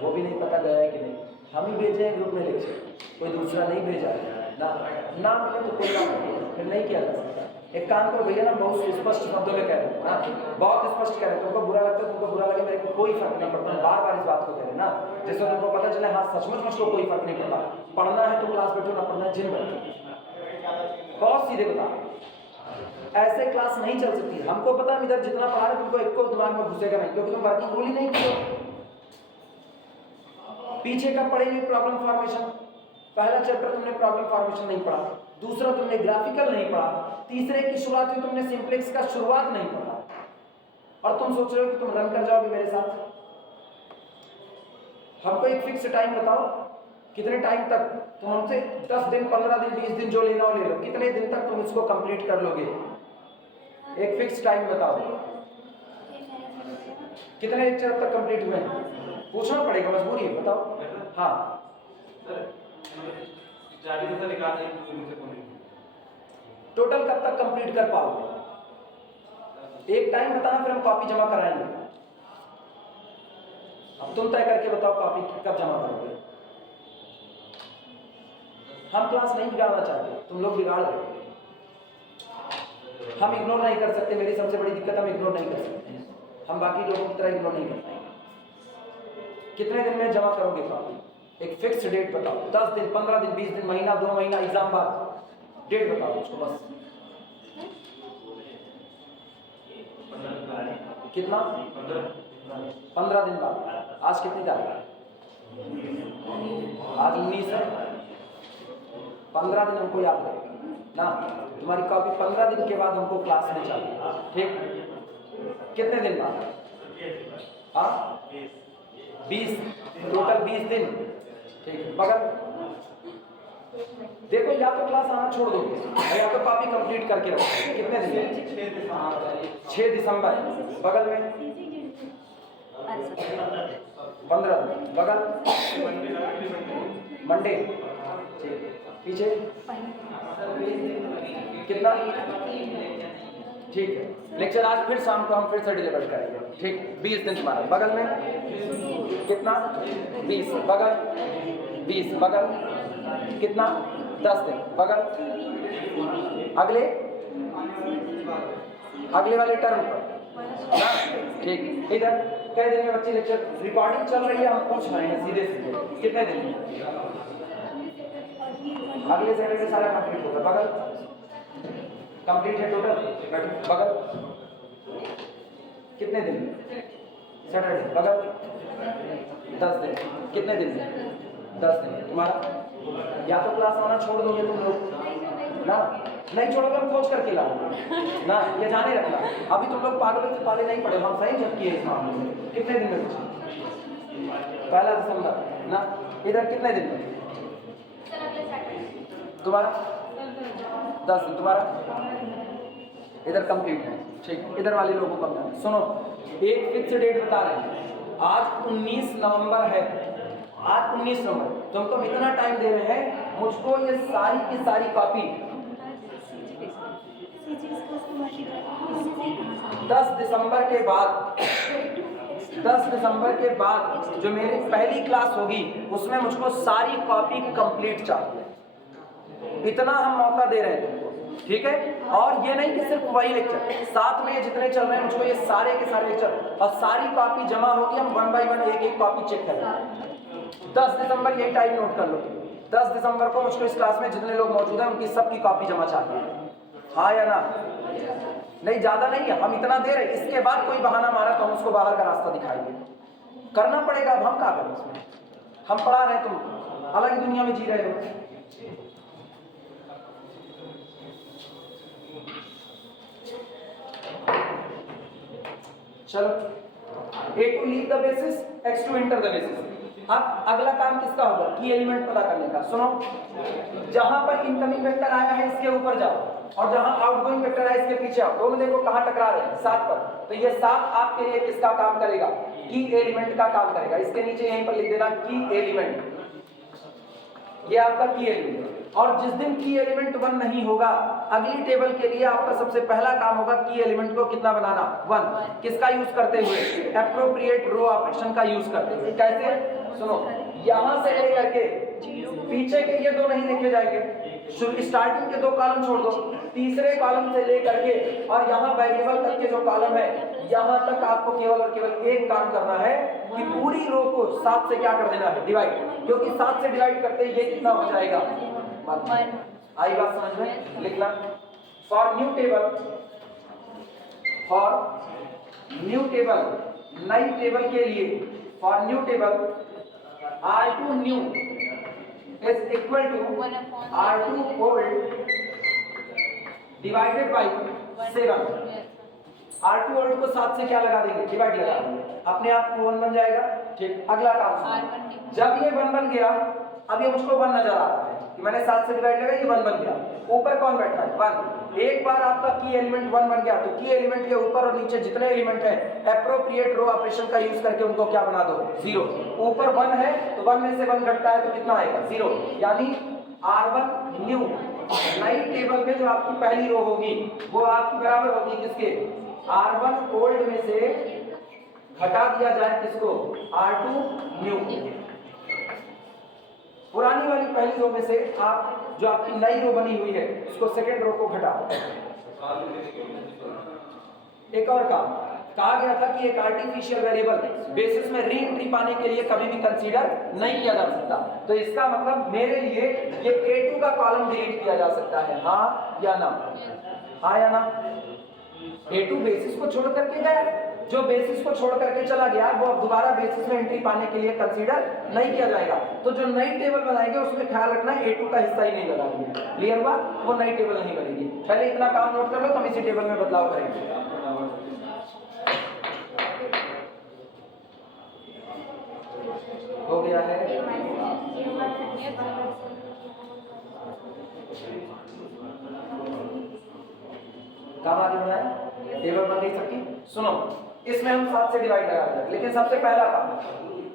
वो भी नहीं पता गया है कि नहीं। हम ही भेजे हैं ग्रुप में लेक्चर, कोई दूसरा नहीं भेजा है ना मिले तो कोई बात नहीं, फिर नहीं किया जा सकता। एक काम करो भैया ना, बहुत स्पष्ट शब्दों में कह रहे हो ना, बहुत स्पष्ट कह रहे हो। तुमको बुरा लगता है तुमको बुरा लगे, मेरे को कोई फर्क नहीं पड़ता। बार बार इस बात को कह रहे ना, जिससे तुमको पता चले हाँ सचमुच मुझको कोई फर्क नहीं पड़ता। पढ़ना है तो क्लास बैठो, ना पढ़ना है जिम बैठो। बहुत सीधे बता, ऐसे क्लास नहीं चल सकती। हमको पता है इधर जितना पढ़ा रहे तुमको एक को दिमाग में घुसेगा नहीं, क्योंकि तुम वर्किंग रूल ही नहीं किए। पीछे का पढ़ेंगे प्रॉब्लम फॉर्मेशन, पहला चैप्टर तुमने प्रॉब्लम फॉर्मेशन नहीं पढ़ा, दूसरा तुमने ग्राफिकल नहीं पढ़ा, तीसरे की शुरुआत में तुमने सिंप्लेक्स का शुरुआत नहीं पढ़ा, और तुम सोच रहे हो कि तुम रन कर जाओगे मेरे साथ। हमको एक फिक्स टाइम बताओ, कितने टाइम तक तुम हमसे 10 दिन 15 दिन 20 दिन जो लेना हो ले लो, कितने दिन तक तुम इसको कंप्लीट कर लोगे? एक फिक्स टाइम बताओ। कितने लेक्चर अब तक कंप्लीट हुए हैं? पूछना पड़ेगा, मजबूरी है, बताओ। हाँ टोटल कब तक कंप्लीट कर पाओगे? एक टाइम बताना, फिर हम कॉपी जमा कराएंगे। अब तुम तय करके बताओ कॉपी कब जमा करोगे। हम क्लास नहीं बिगाड़ना चाहते, तुम लोग बिगाड़ रहे हो। हम इग्नोर नहीं कर सकते, मेरी सबसे बड़ी दिक्कत हम इग्नोर नहीं कर सकते हैं। हम बाकी लोगों की तरह इग्नोर नहीं कर पाएंगे। कितने दिन में जमा करोगे कॉपी? एक फिक्स डेट बताओ, 10 दिन 15 दिन 20 दिन महीना 2 महीना, एग्जाम बाद डेट बताओ मुझको बस। कितना? 15 दिन बाद। आज कितनी तारीख है? आज 19 है। 15 दिन हमको याद रहेगा ना, तुम्हारी कॉपी 15 दिन के बाद हमको क्लास में चाहिए, ठीक? कितने दिन बाद? हाँ 20, टोटल 20 दिन, ठीक है। मगर देखो, या तो क्लास आना छोड़ दोगे या तो कॉपी कंप्लीट करके रखो। कितने दिन? 6 दिसंबर। बगल में 15 दिन, बगल मंडे, पीछे कितना? ठीक है। लेक्चर आज फिर शाम को हम फिर से डिलीवर करेंगे, ठीक? 20 दिन तुम्हारा। बगल में कितना? 20, बगल 20 बगल कितना 10 दिन बगल अगले वाले टर्म पर ना। ठीक, इधर कई दिन में बच्चे लेक्चर रिकॉर्डिंग चल रही है, हम पूछ रहे हैं सीधे सीधे कितने दिन में अगले सैटरडे सारा कंप्लीट होगा। बगल कंप्लीट है टोटल, बगल कितने दिन में सैटरडे बगल 10 दिन कितने दिन में 10 दिन। तुम्हारा या तो क्लास आना छोड़ दोगे तुम लोग ना, नहीं छोड़ोगे हम खोज करके लाओ ना, ये जाने रखना। अभी तुम लोग पागलों से पाले नहीं पड़े, हम सही जब किए इस मामले में। कितने दिन में 1 दिसंबर ना, इधर कितने दिन में तुम्हारा 10 दिन, तुम्हारा इधर कंप्लीट है। ठीक, इधर वाले लोगों का सुनो, एक फिक्स डेट बता रहे हैं, आज 19 नवंबर है, आज 19 नवंबर, तुमको इतना टाइम दे रहे हैं मुझको ये सारी की सारी कॉपी 10 दिसंबर के बाद 10 दिसंबर के बाद जो मेरी पहली क्लास होगी उसमें मुझको सारी कॉपी कंप्लीट चाहिए। इतना हम मौका दे रहे हैं तुमको, ठीक है। और ये नहीं कि सिर्फ वही लेक्चर, साथ में जितने चल रहे हैं मुझको ये सारे के सारे लेक्चर और सारी कॉपी जमा होगी, हम 1 बाय 1 एक कॉपी चेक करेंगे। 10 दिसंबर यही टाइम नोट कर लो, 10 दिसंबर को मुझको इस क्लास में जितने लोग मौजूद हैं उनकी सबकी कॉपी जमा चाहिए, हाँ या ना। नहीं, ज्यादा नहीं है, हम इतना दे रहे, इसके बाद कोई बहाना मारा तो हम उसको बाहर का रास्ता दिखाएंगे, करना पड़ेगा। अब हम क्या करें इसमें, हम पढ़ा रहे, तुम अलग दुनिया में जी रहे हो। चलो, A to leave the basis, X to enter the basis। अब अगला काम किसका होगा, की एलिमेंट पता करने का। सुनो, जहां पर इनकमिंग वेक्टर आया है इसके ऊपर जाओ और जहां आउटगोइंग वेक्टर आया इसके पीछे आओ, दोनों देखो कहां टकरा रहे हैं, 7 पर। तो ये 7 आपके लिए किसका काम करेगा, की एलिमेंट का काम करेगा। इसके नीचे यहीं पर लिख देना की एलिमेंट, ये आपका की एलिमेंट। और जिस दिन की एलिमेंट 1 नहीं होगा, अगली टेबल के लिए आपका सबसे पहला काम होगा की एलिमेंट को कितना बनाना, 1। किसका यूज करते हुए, एप्रोप्रिएट रो ऑपरेशन का यूज करते हुए। कैसे, सुनो, यहां से लेकर के पीछे के ये 2 नहीं देखे जाएंगे, स्टार्टिंग के 2 कॉलम छोड़ दो, तीसरे कॉलम से लेकर के और यहाँ वेरिएबल तक के जो कॉलम है यहाँ तक आपको केवल और केवल एक काम करना है कि पूरी रो को 7 से क्या कर देना है, डिवाइड। क्योंकि 7 से डिवाइड करते ये कितना हो जाएगा, 1। आई बात समझ में, लिखना। फॉर न्यू टेबल, नई टेबल के लिए, for new table R2 new is equal to R2 old divided by 7। R2 old को 7 से क्या लगा देंगे, डिवाइड लगा देंगे, अपने आप 1 बन जाएगा। ठीक, अगला काम, जब ये 1 बन गया, अब ये मुझको 1 नजर आ रहा है कि मैंने 7 से डिवाइड लगा, ये 1 बन गया। ऊपर कौन बैठा है, 1। एक बार आपका की एलिमेंट 1 बन गया तो की एलिमेंट के ऊपर और नीचे जितने एलिमेंट है एप्रोप्रिएट रो ऑपरेशन का यूज करके उनको क्या बना दो, 0। ऊपर 1 है तो 1 में से 1 घटता है तो कितना आएगा, 0। यानी R1 न्यू नई टेबल में जो आपकी पहली रो होगी वो आपकी बराबर होगी किसके, R1 ओल्ड में से हटा दिया जाए किसको, R2 न्यू। पुरानी वाली पहली रो में से आप जो आपकी नई रो बनी हुई है उसको सेकेंड रो को घटाओ। एक और काम कहा गया था कि एक आर्टिफिशियल वेरिएबल बेसिस में री एंट्री पाने के लिए कभी भी कंसीडर नहीं किया जा सकता। तो इसका मतलब मेरे लिए ये A2 का कॉलम डिलीट किया जा सकता है, हाँ या ना, हाँ या ना। A2 बेसिस को छोड़ करके गया, जो बेसिस को छोड़ करके चला गया वो अब दोबारा बेसिस में एंट्री पाने के लिए कंसीडर नहीं किया जाएगा। तो जो नई टेबल बनाएंगे उसमें ख्याल रखना A2 का हिस्सा ही नहीं लगाएंगे, क्लियर हुआ, वो नई टेबल नहीं बनेगी। पहले इतना काम नोट कर लो, तो हम इसी टेबल में बदलाव करेंगे। हो गया है, काम आगे बढ़ाए, टेबल बन गई सबकी। सुनो, इसमें हम 7 से डिवाइड लगा रहे हैं, लेकिन सबसे पहला काम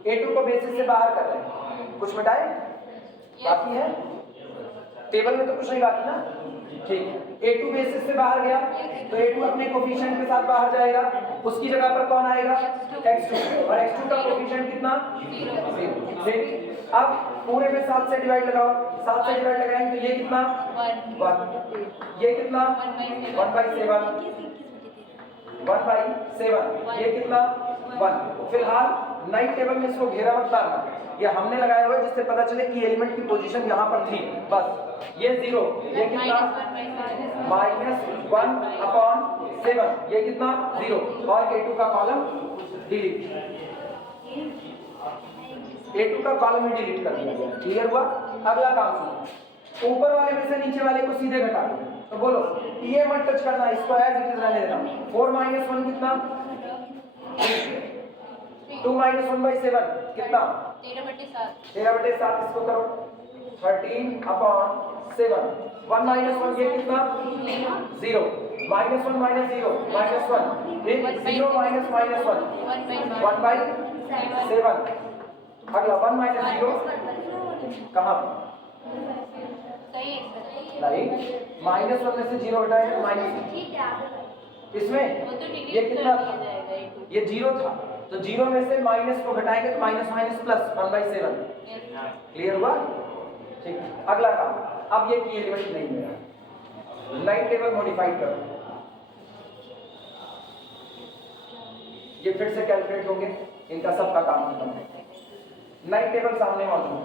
A2 को बेसिस से बाहर कर रहे हैं। कुछ मिटाए बाकी है, टेबल में तो कुछ नहीं बाकी ना, ठीक है। A2 बेसिस से बाहर गया तो A2 अपने कोफिशिएंट के साथ बाहर जाएगा, उसकी जगह पर कौन आएगा? x2, और x2 का कोफिशिएंट कितना? 0। ठीक, अब पूरे में 7 से डिवाइड लगाओ, 7 से डिवाइड लगाएंगे तो ये कितना? 1, ये कितना? 1/7, 1/7, ये कितना? 1। फिलहाल नई टेबल में इसको घेरा मत मारना, ये हमने लगाया हुआ है जिससे पता चले कि एलिमेंट की पोजीशन यहाँ पर थी, बस। ये 0, ये कितना? -1/7, ये कितना? 0, और A2 का कॉलम डिलीट, A2 का कॉलम ही डिलीट कर दिया गया। क्लियर हुआ? अगला काम सुनो, ऊपर वाले में से नीचे वाले को सीधे घटा दो, तो बोलो ये मत टच करना, इसको एज इट इज रहने देना। 4 - 1 कितना? 2 - 1/7 कितना? 13/7, इसको करो 13/7। 1 - 1 ये कितना? 0, -1 - 0 -1, फिर 0 - -1 1/7। अगला 1 - 0 कहाँ? नहीं, -1 में से 0 हटाएंगे तो माइनस, इसमें ये कितना था? ये 0 था, तो 0 में से माइनस को घटाएंगे तो माइनस प्लस 1/7। क्लियर हुआ? ठीक, अगला काम, अब ये की एलिमेंट नहीं मिला, नई टेबल मॉडिफाइड करो, ये फिर से कैलकुलेट होंगे, इनका सबका काम खत्म है। नई टेबल सामने मौजूद है,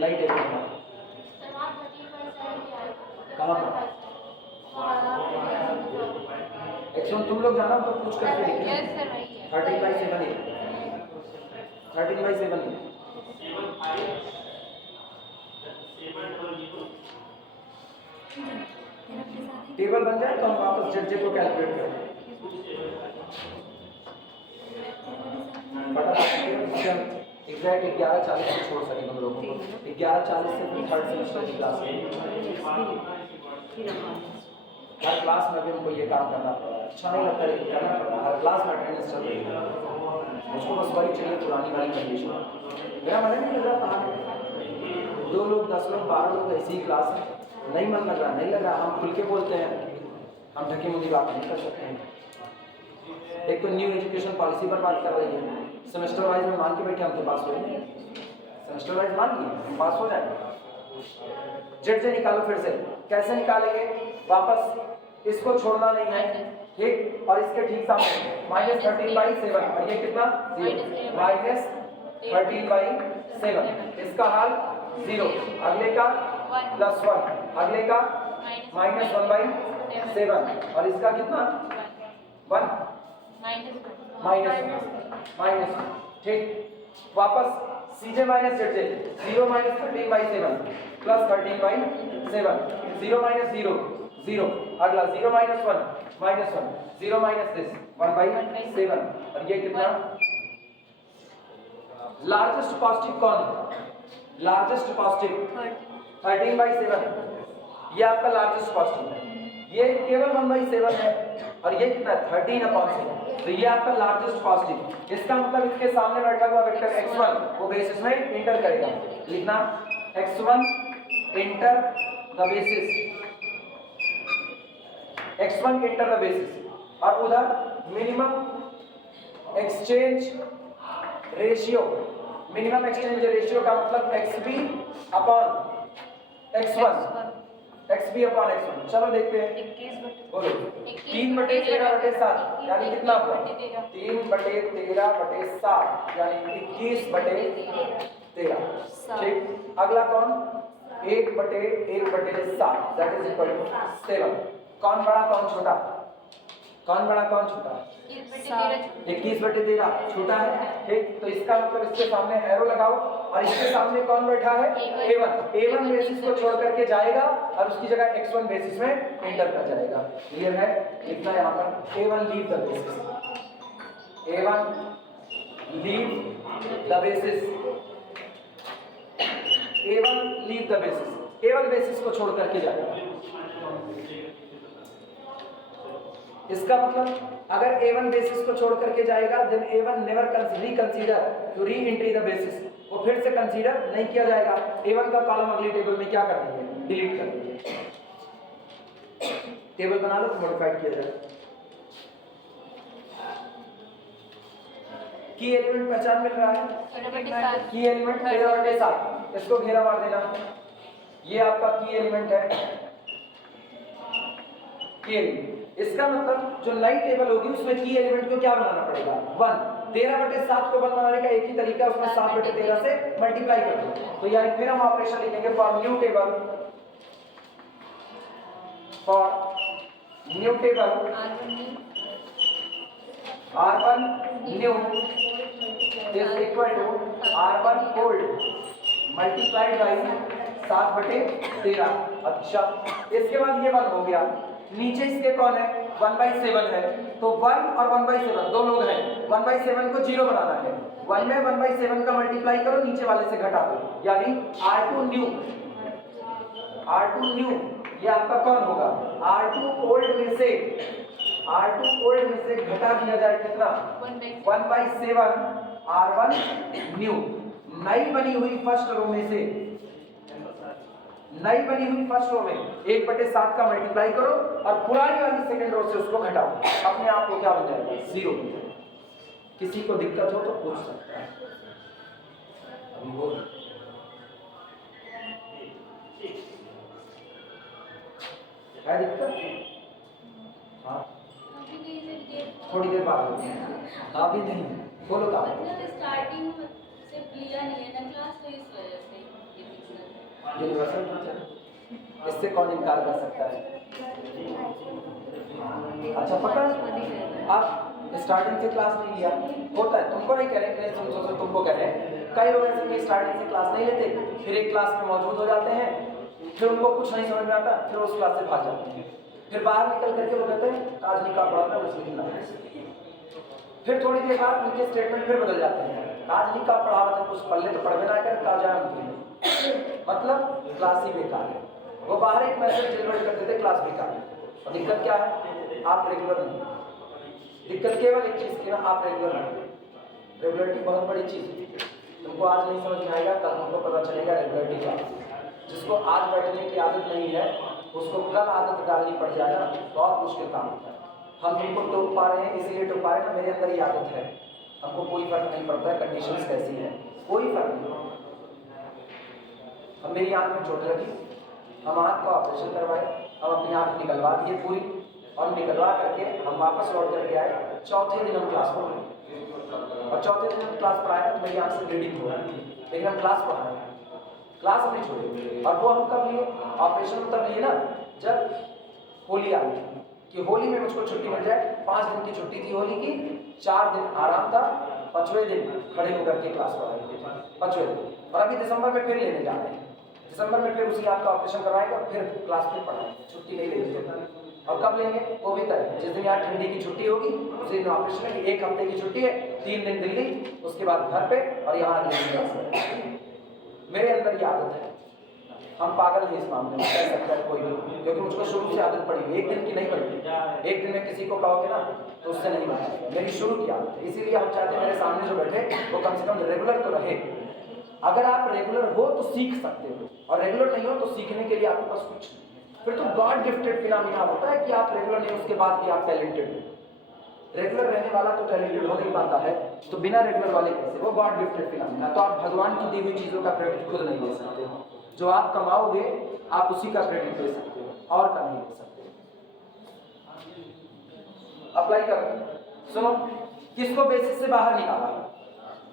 नई टेबल कहाँ पर? एक्चुअली तुम लोग जाना तो कुछ करके लिखे 13/7 है, 13/7 है। टेबल बन जाए तो हम वापस जेड को कैलकुलेट करें। एग्जैक्ट 11:40 से छोड़ सकें हम लोगों को, 11:40 से फिर थर्ड सेमेस्टर की क्लास में, हर क्लास में भी हमको ये काम करना पड़ा है। अच्छा नहीं लगता लेकिन करना पड़ा, हर क्लास में अटेंडेंस चल रही है, मुझको बस वही चाहिए पुरानी वाली कंडीशन। मेरा मन नहीं लग रहा था, 2 लोग 10 लोग 12 लोग ऐसी ही क्लास है, नहीं मन लग रहा, नहीं लग रहा, हम खुल के बोलते हैं, हम ढकी मुझी बात नहीं कर सकते हैं। एक तो न्यू एजुकेशन पॉलिसी पर बात कर रही है, सेमेस्टर वाइज में मान के बैठे हम तो पास हुए, सेमेस्टर वाइज मान लिए पास हो जाए। जेड से निकालो, फिर से कैसे निकालेंगे? वापस इसको छोड़ना नहीं है, ठीक, और इसके ठीक सामने -13/7, और ये कितना? 0, -13/7, इसका हाल 0, अगले का +1, अगले का -1/7, और इसका कितना? 1 -1, ठीक। वापस CJ - ZJ, 0 - 13/7 + 13/7, 0 - 0 0, अगला 0 - 1 -1, 0 - this 1/7, और ये कितना? लार्जेस्ट पॉजिटिव कौन है? लार्जेस्ट पॉजिटिव 13/7, ये आपका लार्जेस्ट पॉजिटिव है, ये केवल 1/7 है, और ये कितना है? 13/7, तो ये आपका लार्जेस्ट पॉजिटिव। इसका मतलब इसके सामने बैठा हुआ वेक्टर x1 वो बेसिस में इंटर करेगा, लिखना x1 enter the basis, x1 enter the basis, और उधर minimum exchange ratio, minimum exchange ratio का मतलब xb/x1, चलो देखते हैं, बोलो 3/13/7 यानी कितना हुआ? 3/13/7 यानी 21/13, ठीक। अगला कौन? 1/1/7 दैट इज इक्वल टू 7। कौन बड़ा कौन छोटा? कौन बड़ा कौन छोटा? 21/13 छोटा है, ठीक। तो इसका मतलब इसके सामने एरो लगाओ, और इसके सामने कौन बैठा है? A1 बेसिस को छोड़ करके जाएगा और उसकी जगह x1 बेसिस में एंटर कर जाएगा। क्लियर है? इतना यहाँ पर A1 leave the basis, A1 leave the basis, A1 leave the basis, A1 basis को छोड़ करके जाएगा। इसका मतलब अगर A1 बेसिस को छोड़ करके जाएगा then A1 never reconsider to re entry the basis, वो फिर से कंसीडर नहीं किया जाएगा। A1 का कॉलम अगली टेबल में क्या कर देंगे, डिलीट कर देंगे। टेबल बना लो, मॉडिफाइड किया जाए। की एलिमेंट पहचान मिल रहा है, की एलिमेंट 13/7, इसको घेरा मार देना। ये आपका की एलिमेंट है, की एलिमेंट। इसका मतलब जो नई टेबल होगी उसमें की एलिमेंट को क्या बनाना पड़ेगा, 1। 13/7 को बनाने का एक ही तरीका है, उसमें 7/13 से मल्टीप्लाई कर दो। तो यानी फिर हम ऑपरेशन लिखेंगे for new table, for new table R1 new is equal to R1 old multiplied by 7/13। अच्छा, इसके बाद ये 1 हो गया, नीचे इसके कौन है, 1/7 है, तो 1 और 1/7 दो लोग हैं, 1/7 को 0 बनाना है, 1 में 1/7 का मल्टीप्लाई करो, नीचे वाले से घटा दो, यानी R2 न्यू, R2 न्यू ये आपका कौन होगा, R2 ओल्ड में से, R2 ओल्ड में से घटा दिया जाए कितना, 1/7 R1 न्यू। नई बनी हुई फर्स्ट रो में से, नई बनी हुई फर्स्ट रो में 1/7 का मल्टीप्लाई करो और पुरानी वाली सेकंड रो से उसको घटाओ, अपने आप को क्या बन जाएगा, 0 बन जाएगा। किसी को दिक्कत हो तो पूछ सकता है, अभी बोल क्या दिक्कत, हाँ थोड़ी देर बाद अभी नहीं बोलो का स्टार्टिंग से लिया नहीं है ना क्लास, तो इस वजह से यूनिवर्सल टीचर, इससे कौन इनकार कर सकता है। अच्छा पता आप स्टार्टिंग से क्लास नहीं लिया, होता है, तुमको नहीं कह रहे कि नहीं, तुमको कह रहे हैं। कई लोग ऐसे कि स्टार्टिंग से क्लास नहीं लेते, फिर एक क्लास में मौजूद हो जाते हैं, फिर उनको कुछ नहीं समझ में आता, फिर उस क्लास से भाग जाते हैं, फिर बाहर निकल करके वो कहते हैं आज नहीं का पढ़ा था बस लिखना है। फिर थोड़ी देर बाद उनके स्टेटमेंट फिर बदल जाते हैं, आज नहीं का पढ़ा था कुछ पढ़ले तो पढ़वे ना कर, कहा जाए उनके मतलब क्लास ही बेकार है। वो बाहर एक मैसेज डिलीवर करते थे क्लास बेकार है, और दिक्कत क्या है, आप रेगुलर नहीं, दिक्कत केवल एक चीज़ की ना, आप रेगुलर नहीं। रेगुलरिटी बहुत बड़ी चीज़ है, तुमको आज नहीं समझ में आएगा, कल तुमको पता चलेगा रेगुलरिटी क्या है। जिसको आज बैठने की आदत नहीं है उसको कल आदत डालनी पड़ जाए ना, बहुत मुश्किल काम होता है। हम तुमको टोक पा रहे हैं इसीलिए टोक पा रहे हैं ना, मेरे अंदर ये आदत है, हमको कोई फर्क नहीं पड़ता है कंडीशंस कैसी है, कोई फर्क नहीं। अब मेरी आँख में चोट लगी, हम आँख का ऑपरेशन करवाए, हम अपनी आँख निकलवा दिए पूरी, और निकलवा करके हम वापस लौट करके आए, चौथे दिन हम क्लास पढ़ाए, और चौथे दिन हम क्लास पढ़ाए तो मेरी आँख से ब्लीडिंग हो रही थी, लेकिन हम क्लास पढ़ाए, क्लास नहीं छोड़े। और वो हम कब लिए, ऑपरेशन तब लिए ना जब होली आई थी, कि होली में मुझको छुट्टी मिल जाए। 5 दिन की छुट्टी थी होली की, 4 दिन आराम था, 5वें दिन खड़े होकर के क्लास पढ़ाई, 5वें दिन। और अभी दिसंबर में फिर लेने जा रहे हैं, दिसंबर में फिर उसी आँख का ऑपरेशन कराएंगे और फिर क्लास फिर पढ़ाएंगे, छुट्टी नहीं लेंगे। और कब लेंगे वो भी तय, जिस दिन यहाँ ठंडी की छुट्टी होगी उस दिन ऑपरेशन है, 1 हफ्ते की छुट्टी है, 3 दिन दिल्ली, उसके बाद घर पे, और यहाँ अगले। मेरे अंदर ये आदत है, हम पागल नहीं इस मामले में, कह सकता है कोई भी, क्योंकि मुझको शुरू से आदत पड़ी, एक दिन की नहीं पड़ी, एक दिन में किसी को कहोगे ना तो उससे नहीं बनेगा, मेरी शुरू की आदत है। इसीलिए हम चाहते हैं मेरे सामने जो बैठे वो कम से कम रेगुलर तो रहे। अगर आप रेगुलर हो तो सीख सकते हो, और रेगुलर नहीं हो तो सीखने के लिए आपके पास कुछ नहीं, फिर तो गॉड गिफ्टेड फिनोमेना होता है कि आप रेगुलर नहीं, उसके बाद भी आप टैलेंटेड हो। रेगुलर रहने वाला तो टैलेंटेड हो नहीं पाता है, तो बिना रेगुलर वाले कैसे, वो गॉड गिफ्टेड फिनोमेना। तो आप भगवान की दी हुई चीज़ों का क्रेडिट खुद नहीं ले सकते हो, जो आप कमाओगे आप उसी का क्रेडिट ले सकते हो, और का नहीं ले सकते। अप्लाई करो, सुनो, किसको बेसिस से बाहर निकाला,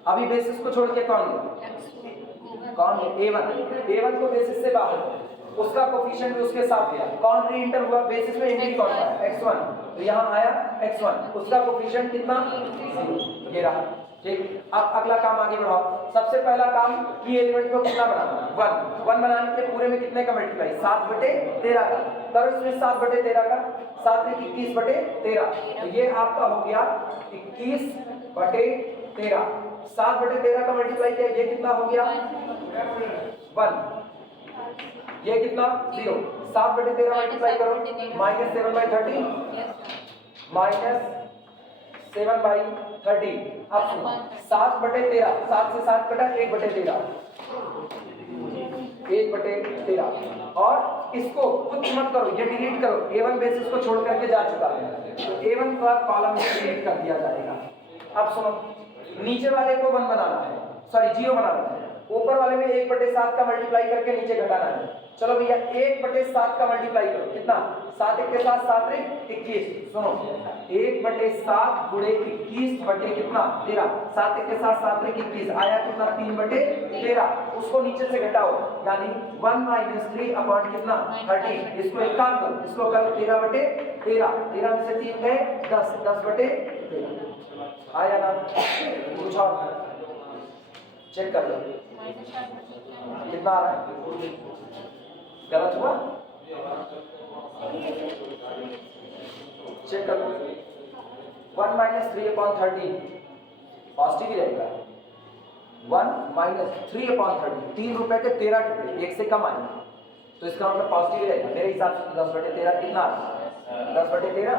अभी बेसिस को छोड़ के कौन है, कौन है, A1 को बेसिस से बाहर, उसका कोफिशिएंट भी उसके साथ गया, कौन री इंटर हुआ, बेसिस में एंट्री कौन था, x1, तो यहाँ आया x1, उसका कोफिशिएंट कितना, ये रहा, ठीक। अब अगला काम आगे बढ़ाओ, सबसे पहला काम की एलिमेंट को कितना बनाना, 1 बनाने के लिए पूरे में कितने का मल्टीप्लाई, 7/13 का करो, इसमें 7/13 का, 7 में 21/13, तो ये आपका हो गया 21/13, 7/13 का मल्टीप्लाई किया, ये कितना हो गया 1, ये कितना 0, 7/13 मल्टीप्लाई करो, -7/13, -7/30। अब सुनो 7/13, 7 से 7 कटा 1/13, 1/13। और इसको कुछ मत करो, ये डिलीट करो, A1 बेसिस को छोड़ करके जा चुका है, तो A1 का कॉलम डिलीट कर दिया जाएगा। अब सुनो, नीचे वाले को 1 बनाना है, सॉरी 0 बनाना है, ऊपर वाले में 1/7 का मल्टीप्लाई करके नीचे घटाना है। चलो भैया 1/7 का मल्टीप्लाई करो, कितना? 7 1 के साथ 7 3 21। सुनो 1/7 गुणे 21 बटे कितना 13, 7 1 के साथ 7 3 21 आया कितना 3/13। उसको नीचे से घटाओ, यानी 1 - 3 अपॉन कितना 30। इसको एक काम करो, इसको करो 13/13, 13 में से 3 गए 10, 10/13 आया ना? कुछ और चेक कर लो कितना आ रहा है। गलत हुआ? चेक कर लो। 1 - 3/13 पॉजिटिव ही रहेगा। 1 - 3/30, 3 रुपए के 13 टुकड़े, एक से कम आएंगे, तो इसका मतलब पॉजिटिव ही रहेगा। मेरे हिसाब से 10/13 कितना? 10/13,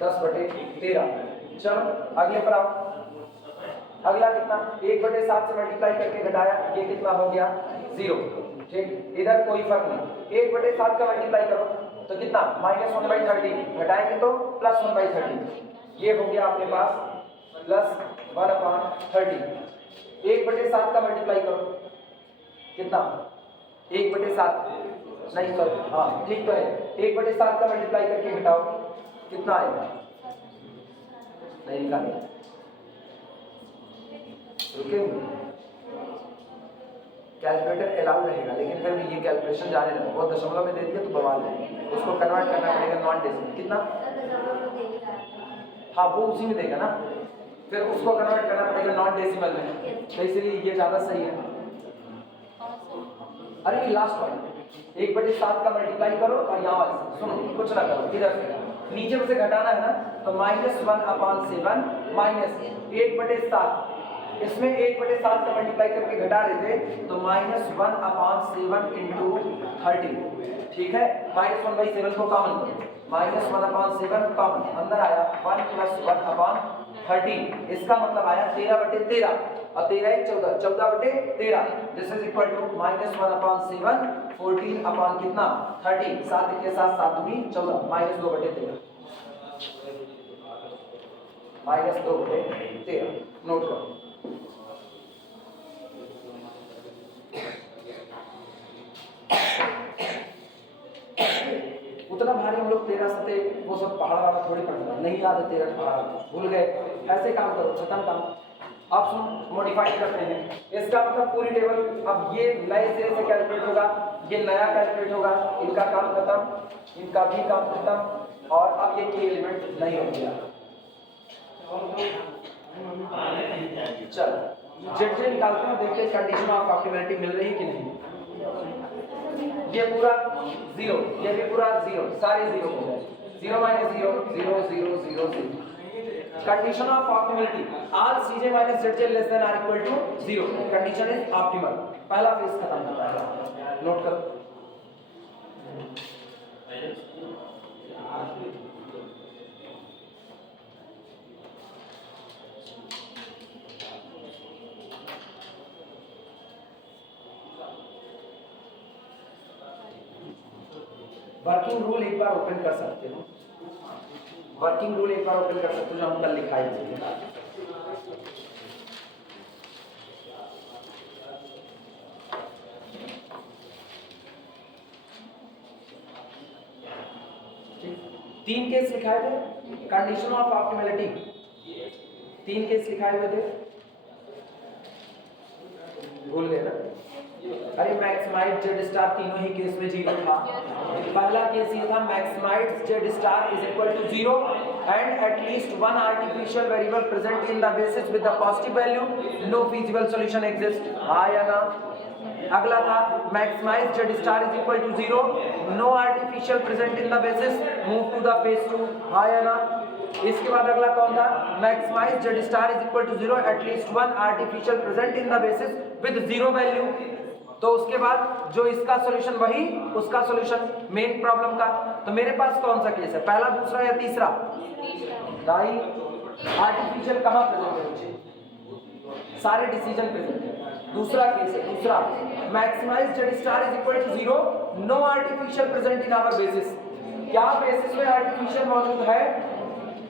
10/13। चलो अगले पर आओ। अगला कितना? 1/7 से मल्टीप्लाई करके घटाया, ये कितना हो गया 0। ठीक, इधर कोई फर्क नहीं। 1/7 का मल्टीप्लाई करो तो कितना -1/30, घटाएंगे तो +1/30, ये हो गया आपके पास +1/30। 1/7 का मल्टीप्लाई करो, कितना? 1/7 नहीं सर, हाँ ठीक तो है। 1/7 का मल्टीप्लाई करके घटाओ, कितना आएगा? नहीं निकालेगा, रुके कैलकुलेटर अलाउ रहेगा, लेकिन फिर भी ये कैलकुलेशन जाने लगा। वो दशमलव में दे दिया तो बवाल है, उसको कन्वर्ट करना पड़ेगा नॉन डेसिमल। कितना? हाँ वो उसी में देगा ना, फिर उसको कन्वर्ट करना पड़ेगा नॉन डेसिमल में, तो इसलिए ये ज्यादा सही है। अरे लास्ट पॉइंट, 1/7 का मल्टीप्लाई करो और यहाँ वाले से सुनो, कुछ ना करो, इधर से नीचे से घटाना है ना, तो -1/7 माइनस 1/7, इसमें 1/7 का मल्टीप्लाई करके घटा रहे थे, तो -1/7 इंटू 30। ठीक है, -1/7 को कॉमन करो, -1/7 कॉमन अंदर आया, 1 + 1/30, इसका मतलब आया 13/13, और 13 1 14, 14/13। दिस इज इक्वल टू -1/7 14 कितना 30, 7 1 के साथ 7 दूनी 14, -2/13, -2/13 नोट करो। उतना भारी हम लोग 13 सते वो सब पहाड़ वाला थोड़ी पढ़ना, नहीं याद है 13 पहाड़, भूल गए, ऐसे काम करो, खत्म काम। अब सुन, मॉडिफाई करते हैं, इसका मतलब पूरी टेबल अब ये नए सिरे से कैलकुलेट होगा, ये नया कैलकुलेट होगा, इनका काम खत्म, इनका भी काम खत्म, और अब ये की एलिमेंट नहीं हो गया। चलो जेड निकालते हैं, देखते हैं कंडीशन ऑफ ऑप्टिमैलिटी मिल रही है कि नहीं। ये पूरा 0, ये भी पूरा 0, सारे 0 हो जाए, 0 - 0 0 0 0 0। Condition of optimality, all Cj - Zj less than or equal to 0, condition is optimal. पहला फेज खत्म होता है, नोट करो। वर्किंग रूल एक बार ओपन कर सकते हो, वर्किंग रूल एक बार ओपन कर सकते हो जो हम कल लिखाए थे। तीन केस लिखाए थे, कंडीशन ऑफ ऑप्टिमैलिटी 3 केस लिखाए हुए थे, भूल गए ना? अरे मैक्सिमाइज जेड स्टार तीनों ही केस में 0 था। पहला केस ये था maximise Z star is equal to 0 and at least one artificial variable present in the basis with the positive value, no feasible solution exist, हाँ या ना? अगला था maximise Z star is equal to 0, no artificial present in the basis, move to the phase 2, हाँ या ना? इसके बाद अगला कौन था? Maximise Z star is equal to 0, at least one artificial present in the basis with 0 value, तो उसके बाद जो इसका सॉल्यूशन वही उसका सॉल्यूशन मेन प्रॉब्लम का। तो मेरे पास कौन सा केस है, पहला, दूसरा या तीसरा? दाई आर्टिफिशियल कहाँ प्रेजेंट है बच्चे? सारे डिसीजन प्रेजेंट है। दूसरा केस है, दूसरा, maximise Z star is equal to 0, no artificial present in our basis. क्या बेसिस में आर्टिफिशियल मौजूद है?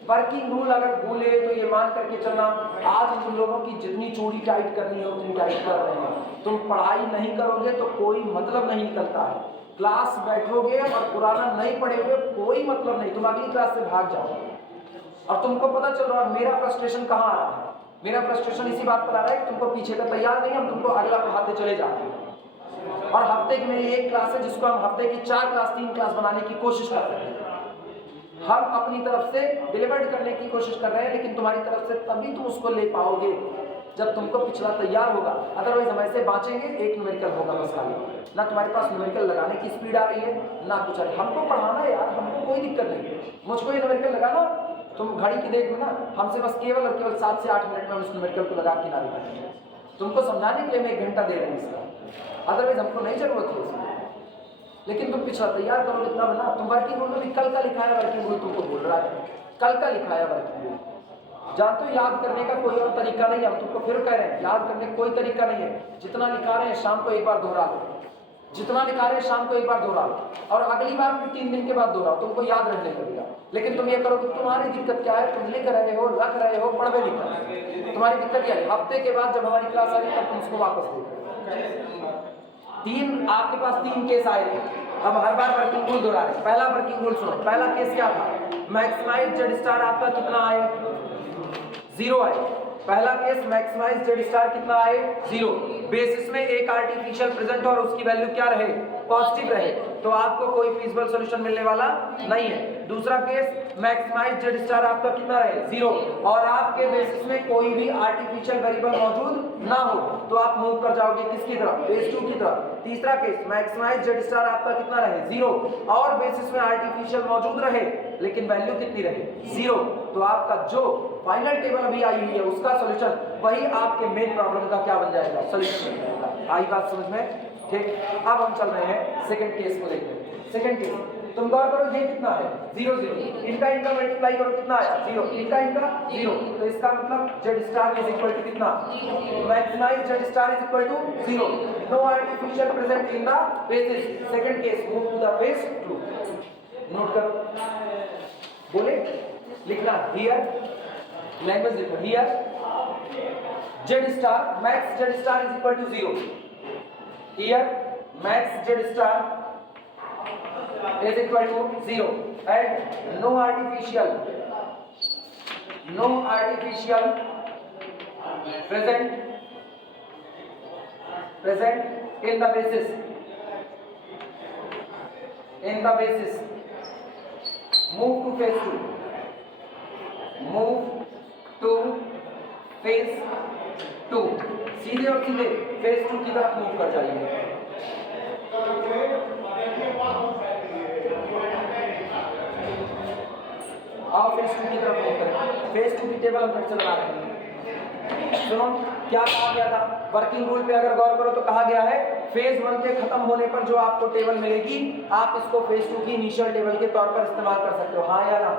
वर्किंग रूल अगर भूले तो ये मान करके चलना, आज तुम लोगों की जितनी चोरी टाइट करनी है उतनी टाइट कर रहे हैं। तुम पढ़ाई नहीं करोगे तो कोई मतलब नहीं निकलता है। क्लास बैठोगे और पुराना नहीं पढ़ोगे कोई मतलब नहीं, तुम अगली क्लास से भाग जाओगे। और तुमको पता चल रहा है मेरा फ्रस्ट्रेशन कहाँ आ रहा है? मेरा फ्रस्ट्रेशन इसी बात पर आ रहा है कि तुमको पीछे का तैयार नहीं, हम तुमको अगला पढ़ाते चले जाते हैं। और हफ्ते की मेरी एक क्लास है जिसको हम हफ्ते की 4 क्लास 3 क्लास बनाने की कोशिश कर रहे हैं। हम अपनी तरफ से डिलीवर्ड करने की कोशिश कर रहे हैं, लेकिन तुम्हारी तरफ से तभी तुम उसको ले पाओगे जब तुमको पिछला तैयार होगा। अदरवाइज हम ऐसे बाँचेंगे, एक न्यूमेरिकल होगा बस खाली, ना तुम्हारे पास न्यूमेरिकल लगाने की स्पीड आ रही है ना कुछ आ रही है। हमको पढ़ाना यार, हमको कोई दिक्कत नहीं, मुझको ये न्यूमेरिकल लगाना, तुम घड़ी की देख लो ना, हमसे बस केवल और केवल 7 से 8 मिनट में हम इस न्यूमेरिकल को लगा किनारे बैठेंगे। तुमको समझाने के लिए मैं 1 घंटा दे रहे हैं इसका, अदरवाइज हमको नहीं जरूरत है इसकी। लेकिन तुम पिछला तैयार करोगे तब ना। तुम वर्किंग रूल में भी कल का लिखा है वर्किंग रूल, तुमको बोल रहा है कल का लिखा है वर्किंग रूल। जानते हो याद करने का कोई और तरीका नहीं है, हम तुमको फिर कह रहे हैं याद करने का कोई तरीका नहीं है। जितना लिखा रहे हैं शाम को एक बार दोहरा लो, जितना लिखा रहे हैं शाम को एक बार दोहरा लो, और अगली बार फिर 3 दिन के बाद दोहराओ, तुमको याद रहने लगेगा। लेकिन तुम ये करो कि तुम्हारी दिक्कत क्या है, तुम लिख रहे हो, रख रहे हो, पढ़ भी लिखा, तुम्हारी दिक्कत क्या है? हफ्ते के बाद जब हमारी क्लास आ रही तब तुम उसको वापस देखो। 3 आपके पास 3 केस आए थे, अब हर बार वर्किंग रूल दोहरा रहे हैं। पहला वर्किंग रूल सुनो, पहला केस क्या था? मैक्सिमाइज जेड स्टार आपका कितना आए? 0 आए। पहला केस मैक्सिमाइज जेड स्टार कितना आए? 0। बेसिस में एक आर्टिफिशियल प्रेजेंट और उसकी वैल्यू क्या रहे? पॉजिटिव रहे, तो आपको कोई फिजिबल सॉल्यूशन मिलने वाला नहीं है। दूसरा केस मैक्सिमाइज जेड स्टार आपका कितना रहे? 0, और आपके बेसिस में कोई भी आर्टिफिशियल वेरिएबल मौजूद ना हो, तो आप मूव कर जाओगे किसकी तरफ? बेस 2 की तरफ। तीसरा केस मैक्सिमाइज जेड स्टार आपका कितना रहे? 0, और बेसिस में आर्टिफिशियल मौजूद रहे लेकिन वैल्यू कितनी रहे? 0, तो आपका जो फाइनल टेबल अभी आई हुई है उसका सॉल्यूशन वही आपके मेन प्रॉब्लम का क्या बन जाएगा? सॉल्यूशन बन जाएगा। आई बात समझ में? ठीक, अब हम चल रहे हैं सेकंड केस को देखते। सेकंड केस तुम गौर करो, ये कितना है? 0 0, इनका मल्टीप्लाई करो कितना आया? 0, इनका 0, तो इसका मतलब Z star is equal to कितना? Maximize Z star is equal to 0, no artificial present in the basis. Second case move to the phase 2। Note करो, बोले लिखना हियर, लैंग्वेज लिखो here, Z star max Z star is equal to 0। Here max Z star is equal to 0 and no artificial present in the basis, move to phase 2, move to phase 2, सीधे और सीधे phase 2 की तरफ move कर जाइए। आओ phase 2 की तरफ मूव करें। फेज 2 की टेबल हम फिर से बना रहे हैं। सुनो क्या कहा गया था वर्किंग रूल पे, अगर गौर करो तो कहा गया है फेज 1 के खत्म होने पर जो आपको टेबल मिलेगी आप इसको फेज 2 की इनिशियल टेबल के तौर पर इस्तेमाल कर सकते हो। हाँ या ना?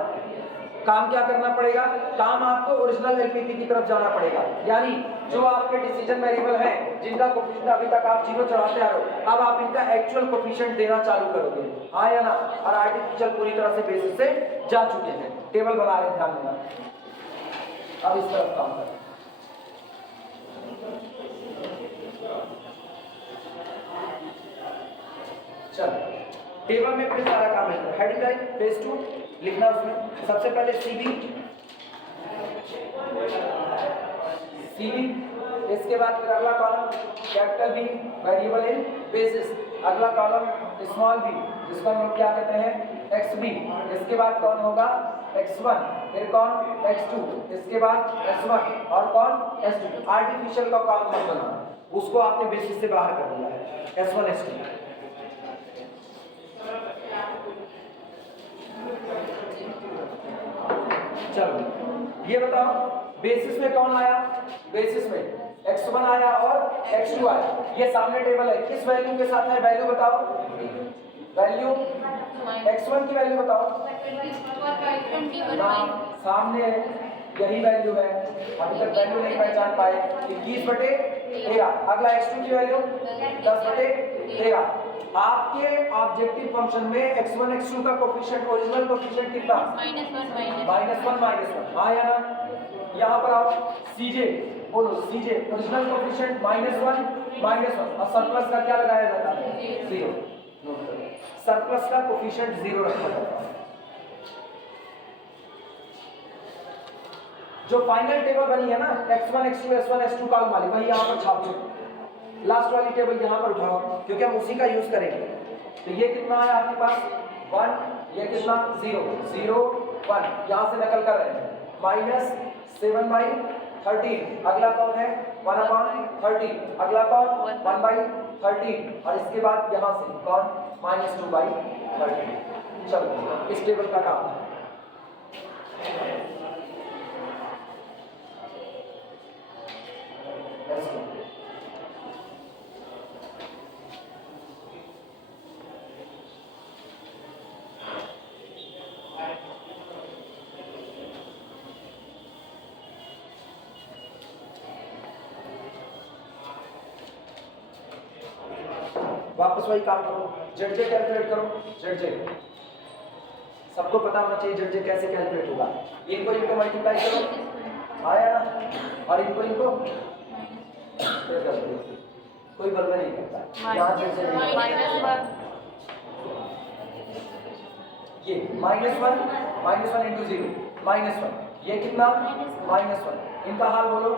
काम क्या करना पड़ेगा? काम आपको ओरिजिनल एलपीपी की तरफ जाना पड़ेगा, यानी जो आपके डिसीजन वेरिएबल हैं जिनका कोफिशिएंट अभी तक आप 0 चढ़ाते आ रहे हो, अब आप इनका एक्चुअल कोफिशिएंट देना चालू करोगे। हाँ या ना? और आर्टिफिशियल पूरी तरह से बेसिस से जा चुके हैं। टेबल बना रहे हैं, ध्यान देना। अब इस तरफ काम करें। चलो टेबल में फिर सारा काम है। हेडिंग लाइन फेज 2 लिखना, उसमें सबसे पहले सीबी, इसके बाद फिर अगला column capital B variable in basis, अगला कॉलम स्मॉल बी जिसको हम लोग क्या कहते हैं? एक्स बी, इसके बाद कौन होगा? x1, फिर कौन? x2, इसके बाद s1 और कौन? s2। आर्टिफिशियल का कॉलम मत बनाना, उसको आपने बेसिस से बाहर कर दिया है, s1 s2। चलो ये बताओ बेसिस में कौन आया? बेसिस में x1 आया और x2 आया, ये सामने टेबल है, किस वैल्यू के साथ है, वैल्यू बताओ, वैल्यू x1 की वैल्यू बताओ, सामने है, यही वैल्यू है, अभी तक वैल्यू नहीं पहचान पाए, 21/13। अगला x2 की वैल्यू 10/13। आपके ऑब्जेक्टिव फंक्शन में x1 x2 का कोफिशिएंट, ओरिजिनल कोफिशिएंट कितना, -1 हाँ या ना, यहाँ पर आओ, सीजे बोलो, सीजे ओरिजिनल कोफिशिएंट -1 और सरप्लस का क्या लगाया जाता है, 0, सरप्लस का कोफिशिएंट 0 रखा जाता है। जो फाइनल टेबल बनी है ना x1 x2 s1 s2 column वाली, वही यहाँ पर छाप दो, लास्ट वाली टेबल यहाँ पर उठाओ, क्योंकि हम उसी का यूज करेंगे। तो ये कितना है आपके पास 1, ये कितना 0 0 1, यहाँ से नकल कर रहे हैं, -7/13। अगला कौन है 1/13, अगला कौन 1/13, और इसके बाद यहाँ से कौन -2/13। चलो इस टेबल का काम है। वापस वही काम करो, ZJ कैलकुलेट करो, ZJ सबको पता होना चाहिए ZJ कैसे कैलकुलेट होगा। इनको मल्टीप्लाई करो, आया ना, और इनको कोई बदला नहीं करता, यहाँ ZJ ये -1 into 0 -1, ये कितना -1, इनका हाल बोलो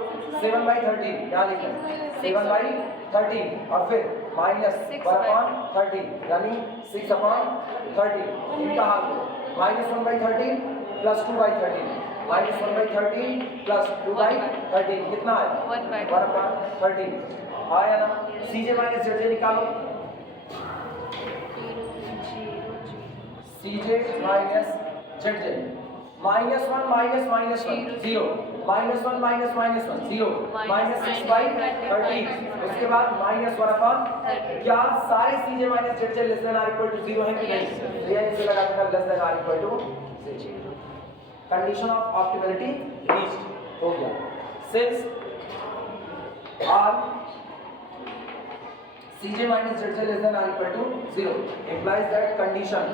7/13, यहाँ लिखें 7/13, और फिर -1/13 यानी 6/13, इनका हाल बोलो -1/13 + 2/13, -1/13 + 2/13 कितना आया 1/13, आया ना। CJ - ZJ निकालो, CJ - ZJ, -1 - 1 0, -1 - 1 0, -6/13, उसके बाद -1/, क्या सारे CJ - ZJ ≤ 0 हैं कि नहीं, ये इसे लगा देना ≤ 0। कंडीशन ऑफ ऑप्टिमलिटी रीच्ड हो गया, since are CJ - ZJ ≤ 0 implies that condition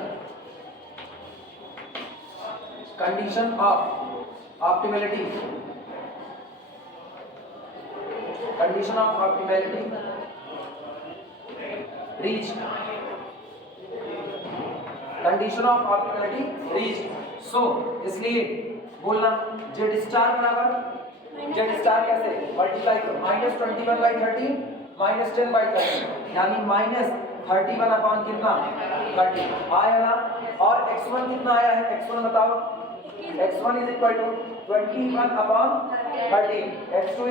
of optimality reached, so इसलिए बोलना Z स्टार बराबर, Z स्टार कैसे मल्टीप्लाई करो, -21/13 -10/13 यानी -31 कितना 30 आया ना, और x1 कितना आया है, x1 बताओ, x1 = 21/13, x2 =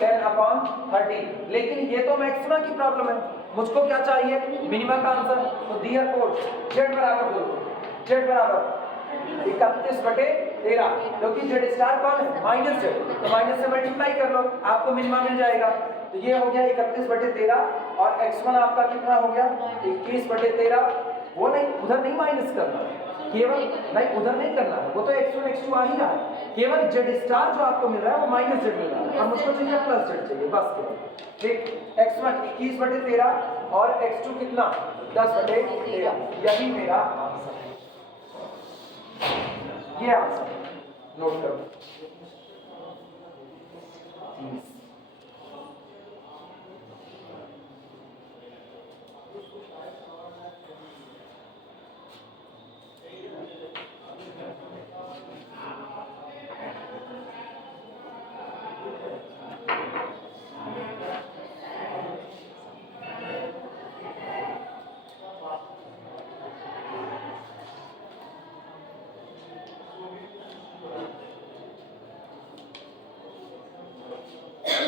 10/13। लेकिन ये तो मैक्सिमा की प्रॉब्लम है, मुझको क्या चाहिए, मिनिमा का आंसर। तो देयरफॉर Z बराबर बोलो, Z बराबर 31/13, क्योंकि Z स्टार कौन है -Z, तो माइनस से मल्टीप्लाई कर लो, आपको मिनिमा मिल जाएगा। तो ये हो गया 31/13, और x1 आपका कितना हो गया 21/13। वो नहीं, उधर नहीं माइनस करना, केवल नहीं उधर नहीं करना है, वो तो x1 x2 आ ही रहा है, केवल Z स्टार जो आपको मिल रहा है वो -Z मिल रहा है, और मुझको चाहिए +Z चाहिए, बस केवल। ठीक, x1 21/13 और x2 कितना 10/13, यही मेरा आंसर है, ये आंसर नोट करो।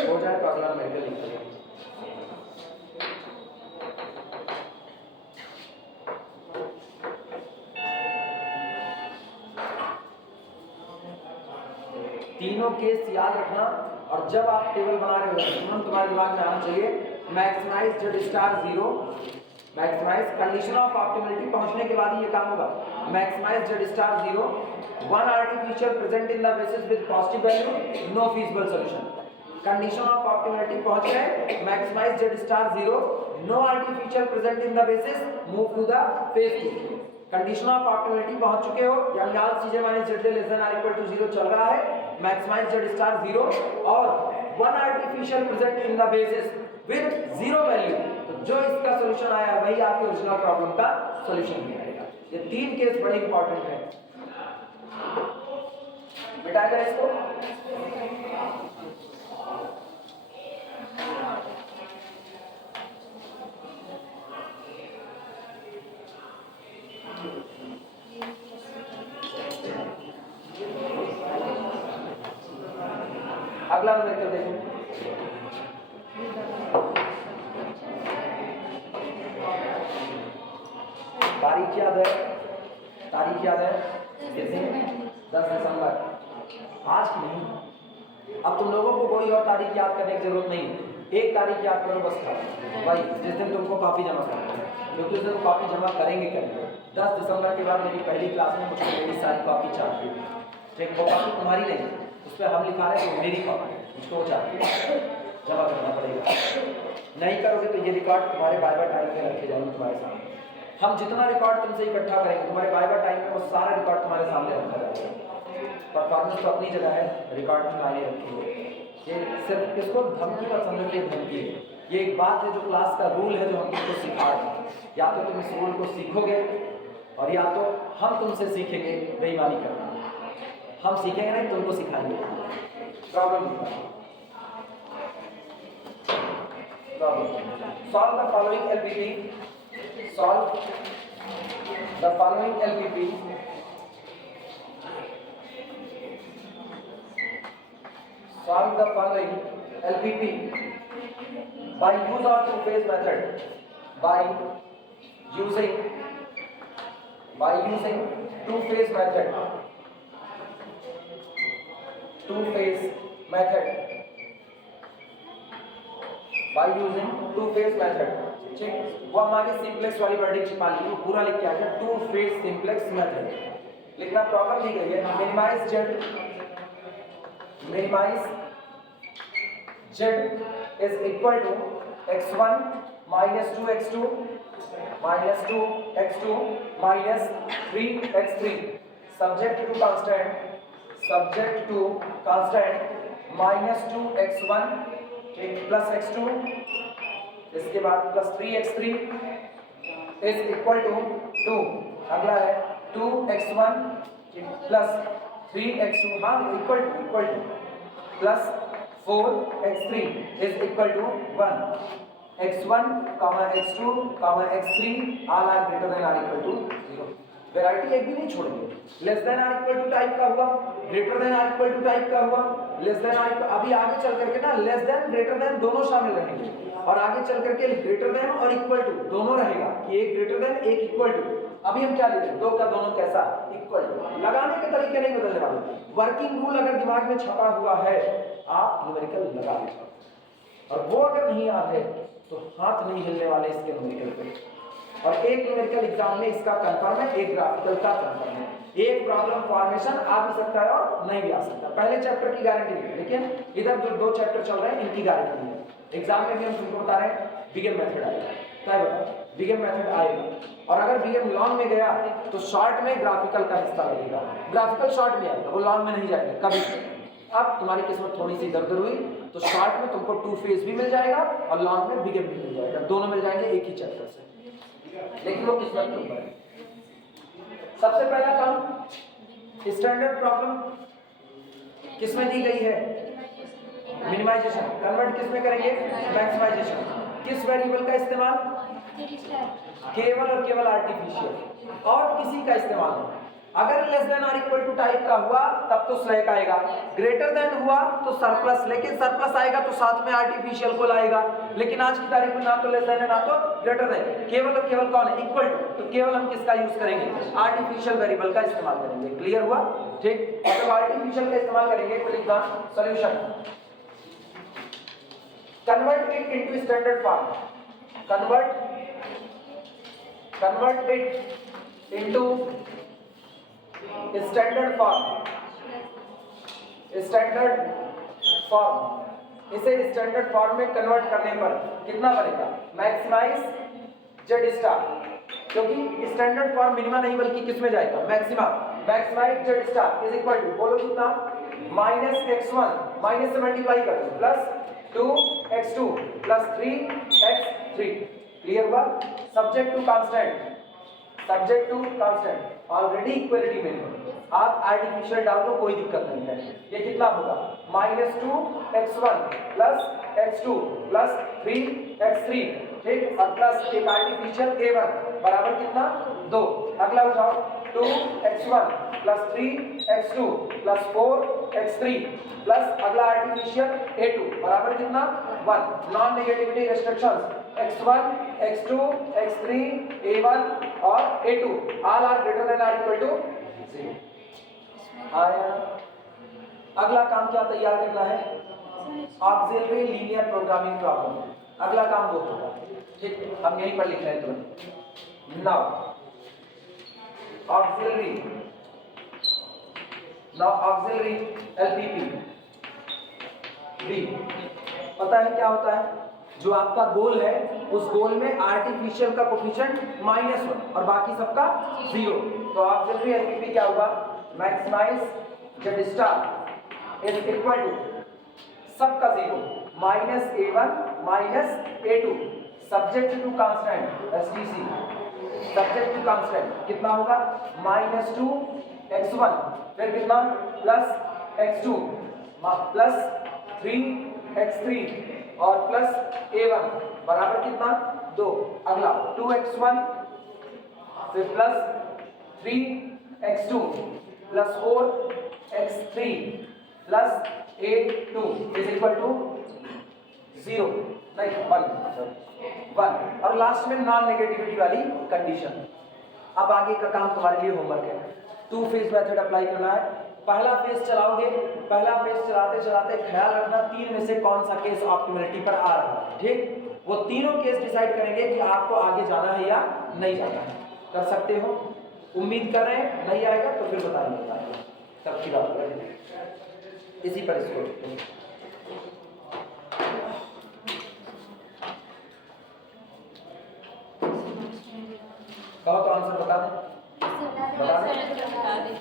हो जाए तो अगला मेडिकल लिख लेंगे। तीनों केस याद रखना और जब आप टेबल बना रहे हो तुरंत तुम्हारे दिमाग में आना चाहिए maximize Z star 0, maximize condition of optimality पहुंचने के बाद ही ये काम होगा। Maximise Z star 0, one artificial present in the basis with positive value, no feasible solution. Condition of optimality पहुंच गए, maximize Z star 0, no artificial present in the basis, move to the phase 2। Condition of optimality पहुंच चुके हो, यानी आज C J minus Z less than or equal to 0 चल रहा है, मैक्सिमाइज जेड स्टार 0 और one artificial present in the basis with 0 value. तो जो इसका सॉल्यूशन आया वही आपके ओरिजिनल प्रॉब्लम का सॉल्यूशन भी आएगा। ये 3 केस बड़े इंपॉर्टेंट है, मिटाएगा इसको। अगला नंबर देखो, तारीख याद है? तारीख याद है कितनी? 10 दिसंबर। आज की नहीं। अब तुम लोगों को कोई और तारीख याद करने की जरूरत नहीं, एक तारीख याद करो बस था भाई, जिस दिन तुमको कॉपी जमा करना है, क्योंकि उस दिन कॉपी जमा करेंगे। 10 दिसंबर के बाद मेरी पहली क्लास में मुझको मेरी सारी कॉपी चाहिए। ठीक, वो कॉपी तुम्हारी नहीं, उस पर हम लिखा रहे तो मेरी कॉपी मुझको चाहिए, जमा करना पड़ेगा। नहीं करोगे तो ये रिकॉर्ड तुम्हारे बाइबल टाइम में रखे जाएंगे तुम्हारे सामने। हम जितना रिकॉर्ड तुमसे इकट्ठा करेंगे तुम्हारे बाइबल टाइम में वो सारा रिकॉर्ड तुम्हारे सामने रखा जाएगा। परफॉर्मेंस तो अपनी जगह है, रिकॉर्ड में लाने रखी है। ये सिर्फ किसको धमकी पर समझो कि धमकी है, ये एक बात है जो क्लास का रूल है जो हम तुमको सिखा रहे हैं। या तो तुम इस रूल को सीखोगे और या तो हम तुमसे सीखेंगे बेईमानी करना। हम सीखेंगे नहीं, तुमको सिखाएंगे। Problem solve the following LPP, solve the following LPP solve the following LPP by use of two-phase method, by using two-phase method, by using two-phase method। ठीक, वो हमारी सिंप्लेक्स वाली वर्डिंग छिपा ली, वो पूरा लिख के आ गया टू फेज सिंप्लेक्स मेथड। लिखना प्रॉब्लम दी गई है, minimise z is equal to x1 minus 2x2 minus 2x2 minus 3x3 subject to constant minus 2x1 plus x2 इसके बाद plus 3x3 is equal to 2। अगला है 2x1 plus 3x2 हाँ equal to plus 4x3 is equal to 1। x1, x2, x3 all are greater than or equal to 0। Variety एक भी नहीं छोड़ेंगे। Less than or equal to type का हुआ, greater than or equal to type का हुआ, less than are, अभी आगे चल करके ना लेस देन ग्रेटर देन दोनों शामिल रहेंगे और आगे चल करके ग्रेटर देन और इक्वल टू दोनों रहेगा कि एक ग्रेटर देन एक इक्वल टू। अभी हम क्या ले रहे हैं, दो का दोनों कैसा इक्वल टू। लगाने के तरीके नहीं बदलने वाले, वर्किंग रूल अगर दिमाग में छपा हुआ है आप न्यूमेरिकल लगा लेते, और वो अगर नहीं याद है तो हाथ नहीं हिलने वाले इसके न्यूमेरिकल पे। और एक न्यूमेरिकल एग्जाम में इसका कंफर्म है, एक ग्राफिकल का कंफर्म है। एक प्रॉब्लम फॉर्मेशन आ भी सकता है और नहीं भी आ सकता। पहले चैप्टर की गारंटी नहीं, लेकिन इधर जो 2 चैप्टर चल रहे हैं इनकी गारंटी है। एग्जाम में भी हम तुमको बता रहे हैं बिगेन मेथड आएगा, क्या बताओ बिगेन मेथड आएगा। और अगर बिगेन लॉन्ग में गया तो शॉर्ट में ग्राफिकल का हिस्सा लगेगा, ग्राफिकल शॉर्ट में आएगा, वो लॉन्ग में नहीं जाएगा कभी। अब तुम्हारी किस्मत थोड़ी सी इधर उधर हुई तो शॉर्ट में तुमको टू फेज भी मिल जाएगा और लॉन्ग में बिगेन भी मिल जाएगा, दोनों मिल जाएंगे एक ही चैप्टर से, लेकिन वो किस्मत के ऊपर है। सबसे पहला काम स्टैंडर्ड प्रॉब्लम किसमें दी गई है, मिनिमाइजेशन। कन्वर्ट किसमें करेंगे, मैक्सिमाइजेशन। किस वेरिएबल का इस्तेमाल, केवल और केवल आर्टिफिशियल, और किसी का इस्तेमाल नहीं। अगर लेस देन और इक्वल टू टाइप का हुआ तब तो स्लैक आएगा, ग्रेटर देन हुआ तो सरप्लस, लेकिन सरप्लस आएगा तो साथ में आर्टिफिशियल को लाएगा। लेकिन आज की तारीख में ना तो लेस देन है ना तो ग्रेटर देन, केवल और केवल कौन है, इक्वल टू। तो केवल हम किसका यूज करेंगे, आर्टिफिशियल वेरिएबल का इस्तेमाल करेंगे। क्लियर हुआ, ठीक। और जब आर्टिफिशियल का इस्तेमाल करेंगे तो लिखना solution, convert it into standard form, convert it into standard form, standard form. इसे स्टैंडर्ड फॉर्म में कन्वर्ट करने पर कितना बनेगा, मैक्सिमाइज जेड स्टार, क्योंकि स्टैंडर्ड फॉर्म मिनिमा नहीं बल्कि किस में जाएगा, maxima. Maximize Z star is equal to, बोलो कितना, माइनस x1, माइनस से मल्टीप्लाई कर दो, plus 2x2 plus 3x3। Clear हुआ। Subject to constant, subject to constant already equality में है, आप आर्टिफिशियल डाल दो कोई दिक्कत नहीं है। ये कितना होगा, -2x1 plus x2 plus 3x3, ठीक, और प्लस एक आर्टिफिशियल a1 बराबर कितना, 2। अगला उठाओ, 2x1 plus 3x2 plus 4x3 plus अगला आर्टिफिशियल a2 बराबर कितना, 1। Non negativity restrictions, x1 x2 x3 a1 और a2 all are greater than or equal to 0। आया। अगला काम क्या तैयार करना है, ऑक्सिलरी लीनियर प्रोग्रामिंग प्रॉब्लम। अगला काम वो होगा, ठीक, हम यहीं पर लिख रहे हैं तुरंत। नाउ ऑक्सिलरी LPP बी, पता है क्या होता है, जो आपका गोल है उस गोल में आर्टिफिशियल का कोफिशिएंट -1 और बाकी सबका 0। तो ऑक्सिलरी LPP क्या होगा, maximise Z star is equal to सबका 0 -a1 -a2 subject to constant STC, subject to constant कितना होगा, -2x1 फिर कितना प्लस x2 प्लस 3x3 और प्लस a1 बराबर कितना, 2। अगला 2x1 फिर plus 3x2 plus 4x3 plus a2 is equal to 0, नहीं 1 और लास्ट में नॉन नेगेटिविटी वाली कंडीशन। अब आगे का काम तुम्हारे लिए होमवर्क है, 2 फेज मेथड अप्लाई करना है। पहला फेज चलाओगे, पहला फेज चलाते चलाते ख्याल रखना 3 में से कौन सा केस ऑप्टिमलिटी पर आ रहा है, ठीक, वो तीनों केस डिसाइड करेंगे कि आपको आगे जाना है या नहीं जाना है। कर सकते हो, उम्मीद कर रहे हैं, नहीं आएगा तो फिर बताइएगा, तब की बात है। इसी पर इसको कहो तो आंसर बता दें,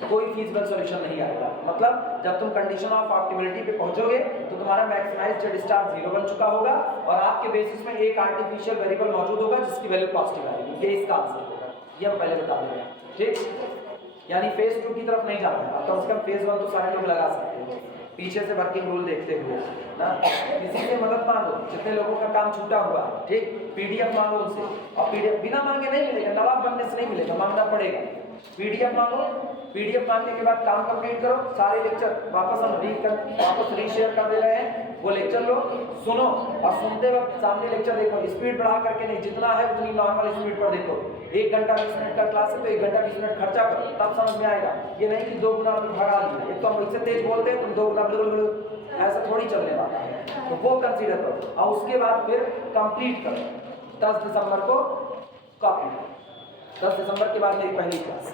कोई फीजिबल सॉल्यूशन नहीं आएगा। मतलब जब तुम कंडीशन ऑफ ऑप्टिमलिटी पे पहुंचोगे तो तुम्हारा मैक्सिमाइज जेड स्टार 0 बन चुका होगा और आपके बेसिस में एक आर्टिफिशियल वेरिएबल मौजूद होगा जिसकी वैल्यू पॉजिटिव आएगी। ये इसका आंसर होगा, ये हम पहले बता देंगे, ठीक। यानी फेज 2 की तरफ नहीं जाना है, अब कम से कम फेज 1 तो सारे लोग लगा सकते हैं पीछे से वर्किंग रूल देखते हुए ना। किसी से मदद मांगो, जितने लोगों का काम छूटा हुआ, ठीक, पीडीएफ मांगो उनसे, और पीडीएफ बिना मांगे नहीं मिलेगा, नवाब बनने से नहीं मिलेगा, मांगना पड़ेगा। पीडीएफ मांगो, पीडीएफ मांगने के बाद काम कंप्लीट करो, सारे लेक्चर वापस हम वापस रीशेयर कर दे रहे हैं, वो लेक्चर लो, सुनो और सुनते वक्त सामने लेक्चर देखो, स्पीड बढ़ा करके नहीं, जितना है उतनी नॉर्मल स्पीड पर देखो। 1 घंटा 20 मिनट का क्लास है तो 1 घंटा 20 मिनट खर्चा करो, तब समझ में आएगा। ये नहीं कि 2 गुना भगा दिए, एक तो हम इससे तेज बोलते हैं, तुम 2 गुना ऐसा थोड़ी चलने वाला है, तो वो कंसीडर करो और उसके बाद फिर कंप्लीट करो। 10 दिसंबर को कॉपी, 10 दिसंबर के बाद मेरी पहली क्लास।